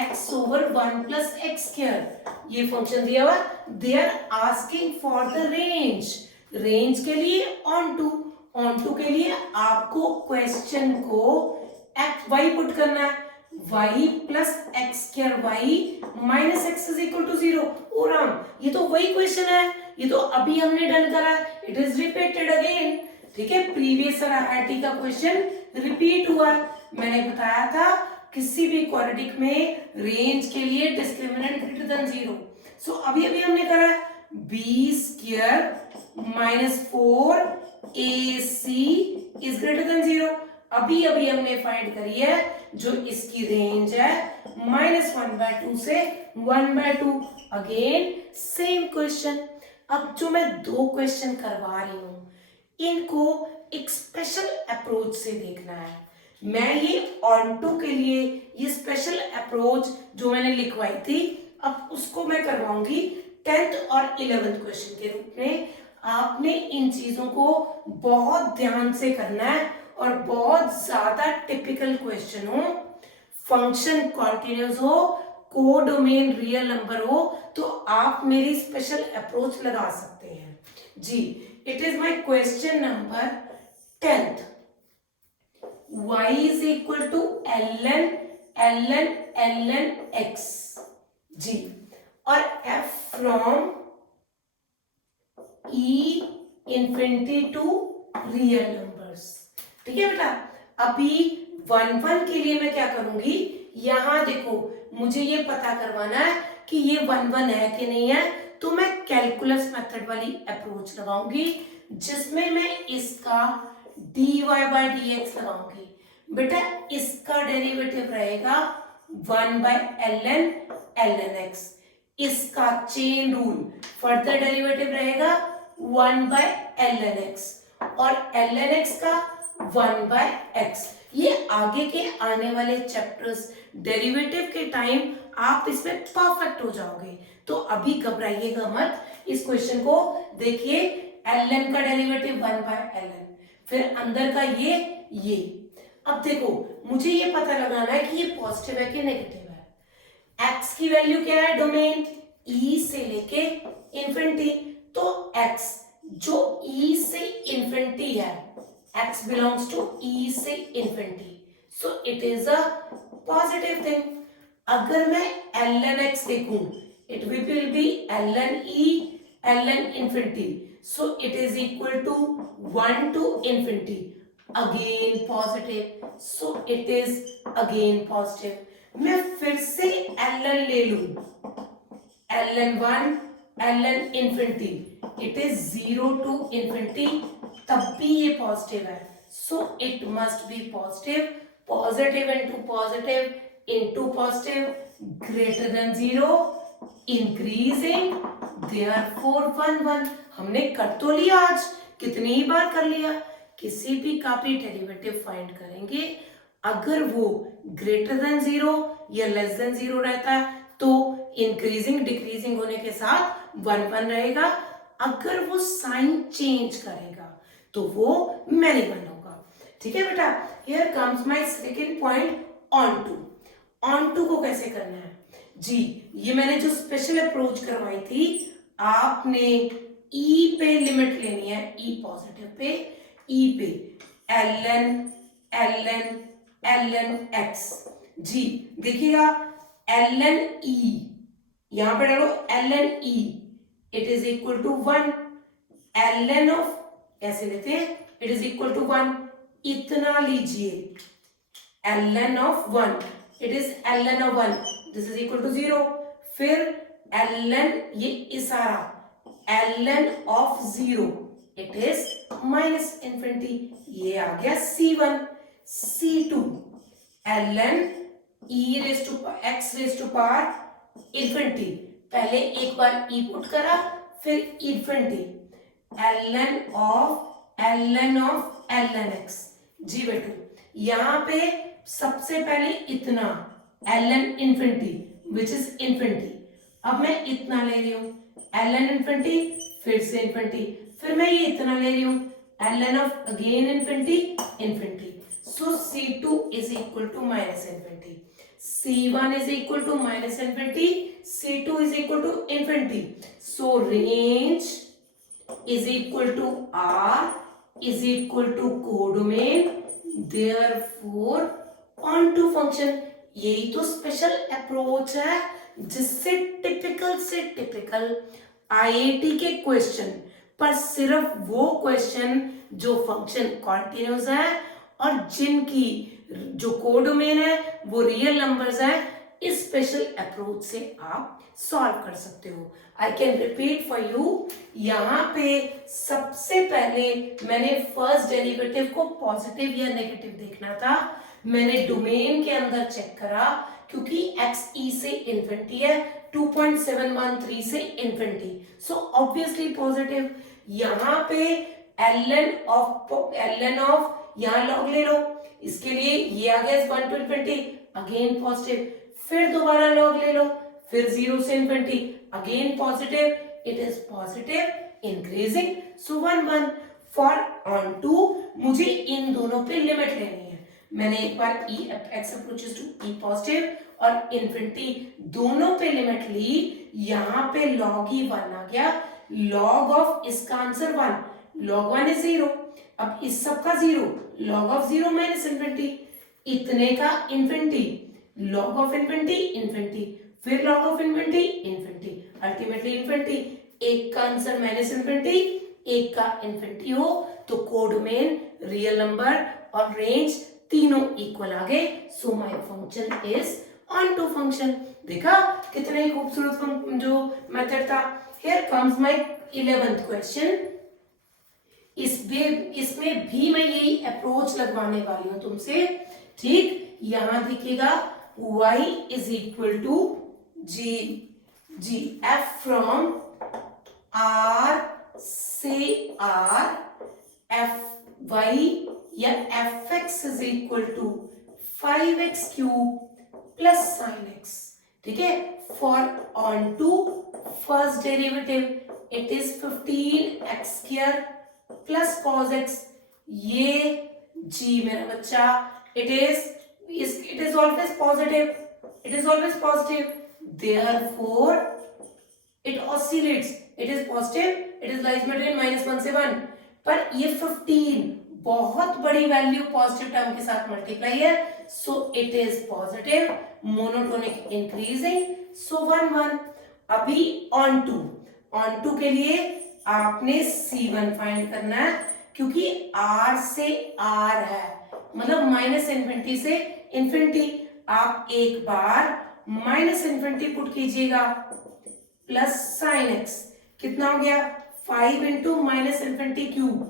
x over 1 plus x square, ये फंक्शन दिया हुआ, they are asking for the range, range के लिए onto के लिए आपको क्वेश्चन को x y पुट करना है, y plus x square y minus x is equal to 0। ओ राम, ये तो वही क्वेश्चन है, ये तो अभी हमने डन करा, इट इज रिपीटेड अगेन। ठीक है, प्रीवियस आईआईटी का क्वेश्चन रिपीट हुआ। मैंने बताया था किसी भी क्वाड्रेटिक में रेंज के लिए डिस्क्रिमिनेंट ग्रेटर देन 0। सो अभी अभी हमने करा, b square minus 4ac is greater than 0। अभी अभी हमने फाइंड करी है जो इसकी रेंज है -1/2 से 1/2। Again same question. अब जो मैं दो क्वेश्चन करवा रही हूं इनको एक स्पेशल अप्रोच से देखना है। मैं ये ऑन2 के लिए ये स्पेशल अप्रोच जो मैंने लिखवाई थी अब उसको मैं करवाऊंगी 10th और 11th क्वेश्चन के रूप में। आपने इन चीजों को बहुत ध्यान से करना है और बहुत ज्यादा टिपिकल क्वेश्चन हो, फंक्शन कॉन्टिन्यूस हो, कोडोमेन रियल नंबर हो तो आप मेरी स्पेशल अप्रोच लगा सकते हैं जी। It is my question number 10th। y is equal to ln x जी, और f from e infinity to real numbers। ठीक है बेटा, अभी 1 के लिए मैं क्या करूंगी, यहां देखो मुझे ये पता करवाना है कि ये 1 है कि नहीं है, तो मैं कैलकुलस मेथड वाली अप्रोच लगाऊंगी जिसमें मैं इसका dy by dx लगाऊंगी। बेटा इसका डेरिवेटिव रहेगा 1/ln x, इसका चेन रूल फर्दर डेरिवेटिव रहेगा 1/ln x और ln x का 1/x। ये आगे के आने वाले चैप्टर्स डेरिवेटिव के टाइम आप इसमें परफेक्ट हो जाओगे, तो अभी घबराइएगा मत। इस क्वेश्चन को देखिए, ln का डेरिवेटिव 1/ln, फिर अंदर का ये। अब देखो मुझे ये पता लगाना है कि ये पॉजिटिव है कि नेगेटिव है। x की वैल्यू क्या है, डोमेन e से लेके इंफिनिटी, तो x जो e से इंफिनिटी है, x बिलोंग्स टू e से infinity, so it is a positive thing. अगर मैं ln x देखूं, it will B ln e ln infinity, so it is equal to 1 to infinity, again positive, so it is again positive। मैं फिर से ln ले लूं, ln1 ln infinity, it is 0 to infinity, तब भी ये positive है, so it must be positive। positive into positive greater than 0, increasing, therefore 1 हमने कर तो लिया, आज कितनी ही बार कर लिया। किसी भी का भी डेरिवेटिव फाइंड करेंगे, अगर वो ग्रेटर देन 0 या लेस देन 0 रहता है तो इंक्रीजिंग डिक्रीजिंग होने के साथ 1 रहेगा। अगर वो साइन चेंज करेगा तो वो मैनी 1 होगा। ठीक है बेटा, here comes my second point, onto को कैसे करना है जी। ये मैंने जो स्पेशल अप्रोच करवाई थी, आपने e पे लिमिट लेनी है, e पॉजिटिव पे, e पे ln x जी। देखिएगा ln e, यहां पे डालो ln e, it is equal to 1, ln of कैसे लेते हैं, इट इज इक्वल टू 1, इतना लीजिए, ln of 1, it is ln of 1, this is equal to 0, फिर ln ये इशारा ln of 0, it is minus infinity, ये आ गया c1, c2 ln e raise to x raise to power infinity, पहले एक बार e पुट करा फिर infinity, ln of ln x जी बेटू। यहां पे सबसे पहले इतना ln infinity which is infinity, अब मैं इतना ले रही हूं ln इंफिनिटी, फिर से इंफिनिटी, फिर मैं ये इतना ले रही हूं ln of again infinity, so c2 is equal to minus infinity, c1 is equal to minus infinity, c2 is equal to infinity, so range is equal to r is equal to codomain, therefore onto function. यही तो special approach है जिससे typical से typical IIT के question पर सिर्फ वो question जो फंक्शन कॉन्टिन्यूस है और जिनकी जो कोडोमेन है वो रियल नंबर्स है, इस स्पेशल अप्रोच से आप सॉल्व कर सकते हो। I can repeat for you, यहाँ पे सबसे पहले मैंने फर्स्ट डेरिवेटिव को पॉजिटिव या नेगेटिव देखना था। मैंने डोमेन के अंदर चेक करा, क्योंकि एक्स ई से इन्फिनिटी है, 2.713 से इन्फिनिटी, सो ऑब्वियसली पॉजिटिव। यहाँ पे ln ऑफ यहाँ लॉग ले लो, इसके लिए ये आ गया 1 to इन्फिनिटी, अगेन पॉजिटिव। फिर दोबारा लॉग ले लो, फिर 0 से infinity, again positive, it is positive increasing, so 1 1 for onto मुझे इन दोनों पे लिमिट लेनी है। मैंने एक बार e x approaches to e positive और इन्फिनिटी दोनों पे लिमिट ली, यहाँ पे लॉग ही 1 आ गया, लॉग ऑफ इसका आंसर 1, लॉग 1 इज 0, अब इस सब का 0, लॉग ऑफ 0 माइनस इन्फिनिटी, इतने का infinity, log of infinity infinity, फिर log of infinity infinity, ultimately infinity. एक का आंसर माइनस इन्फिनिटी, एक का इन्फिनिटी हो तो कोडोमेन, रियल नंबर और रेंज तीनों इक्वल आ गए, so my function is onto function. देखा कितने खूबसूरत जो मेथड था। Here comes my 11th question. इसमें भी मैं यही अप्रोच लगवाने वाली हूं तुमसे, ठीक। यहां देखिएगा y is equal to g f from r से r, एफ वाई या f x is equal to 5x cube plus sine x, ठीक है। For onto first derivative it is 15x square plus cos x, ये g मेरा बच्चा it is always positive, it is always positive, therefore it oscillates, it is positive, it is lies between -1 से 1, पर ये 15 बहुत बड़ी value positive term के साथ मल्टीप्लाई है, so it is positive, monotonic increasing, so 1 1। अभी ऑन टू के लिए आपने C1 फाइंड करना है, क्योंकि R से R है, मतलब माइनस इन्फिनिटी से इन्फिनिटी। आप एक बार माइनस इन्फिनिटी पुट कीजिएगा प्लस साइन एक्स, कितना हो गया 5 into minus infinity cube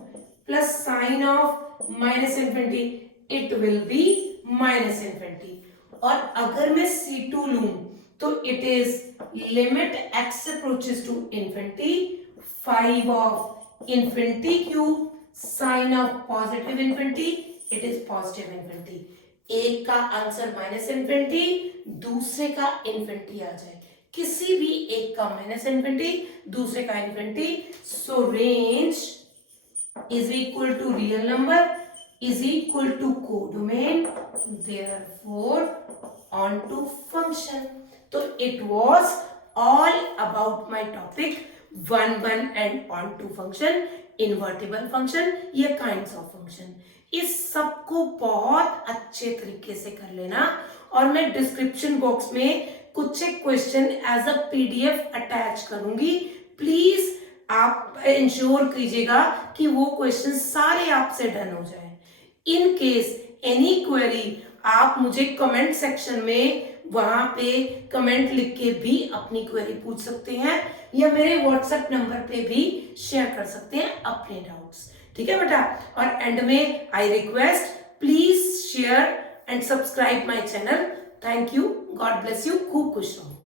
plus sine of minus infinity, it will be minus infinity. और अगर मैं C2 लूं तो it is limit x approaches to infinity, 5 of infinity cube sine of positive infinity, it is positive infinity. एक का answer minus infinity, दूसरे का infinity आ जाए, किसी भी एक का माइनस इन्फिनिटी, दूसरे का infinity, so range is equal to real number is equal to codomain, therefore onto function. तो it was all about my topic 1 1 and onto function, invertible function या kinds of function. इस सबको बहुत अच्छे तरीके से कर लेना, और मैं डिस्क्रिप्शन बॉक्स में कुछ एक question as a PDF attach करूंगी, प्लीज आप इंश्योर कीजिएगा कि वो क्वेश्चन सारे आपसे डन हो जाए। इन केस एनी क्वेरी आप मुझे कमेंट सेक्शन में वहां पे कमेंट लिख के भी अपनी क्वेरी पूछ सकते हैं, या मेरे व्हाट्सएप नंबर पे भी शेयर कर सकते हैं अपने डाउट्स, ठीक है बेटा। और एंड में I request please share and subscribe my channel. Thank you, God bless you, खूब खुश रहो।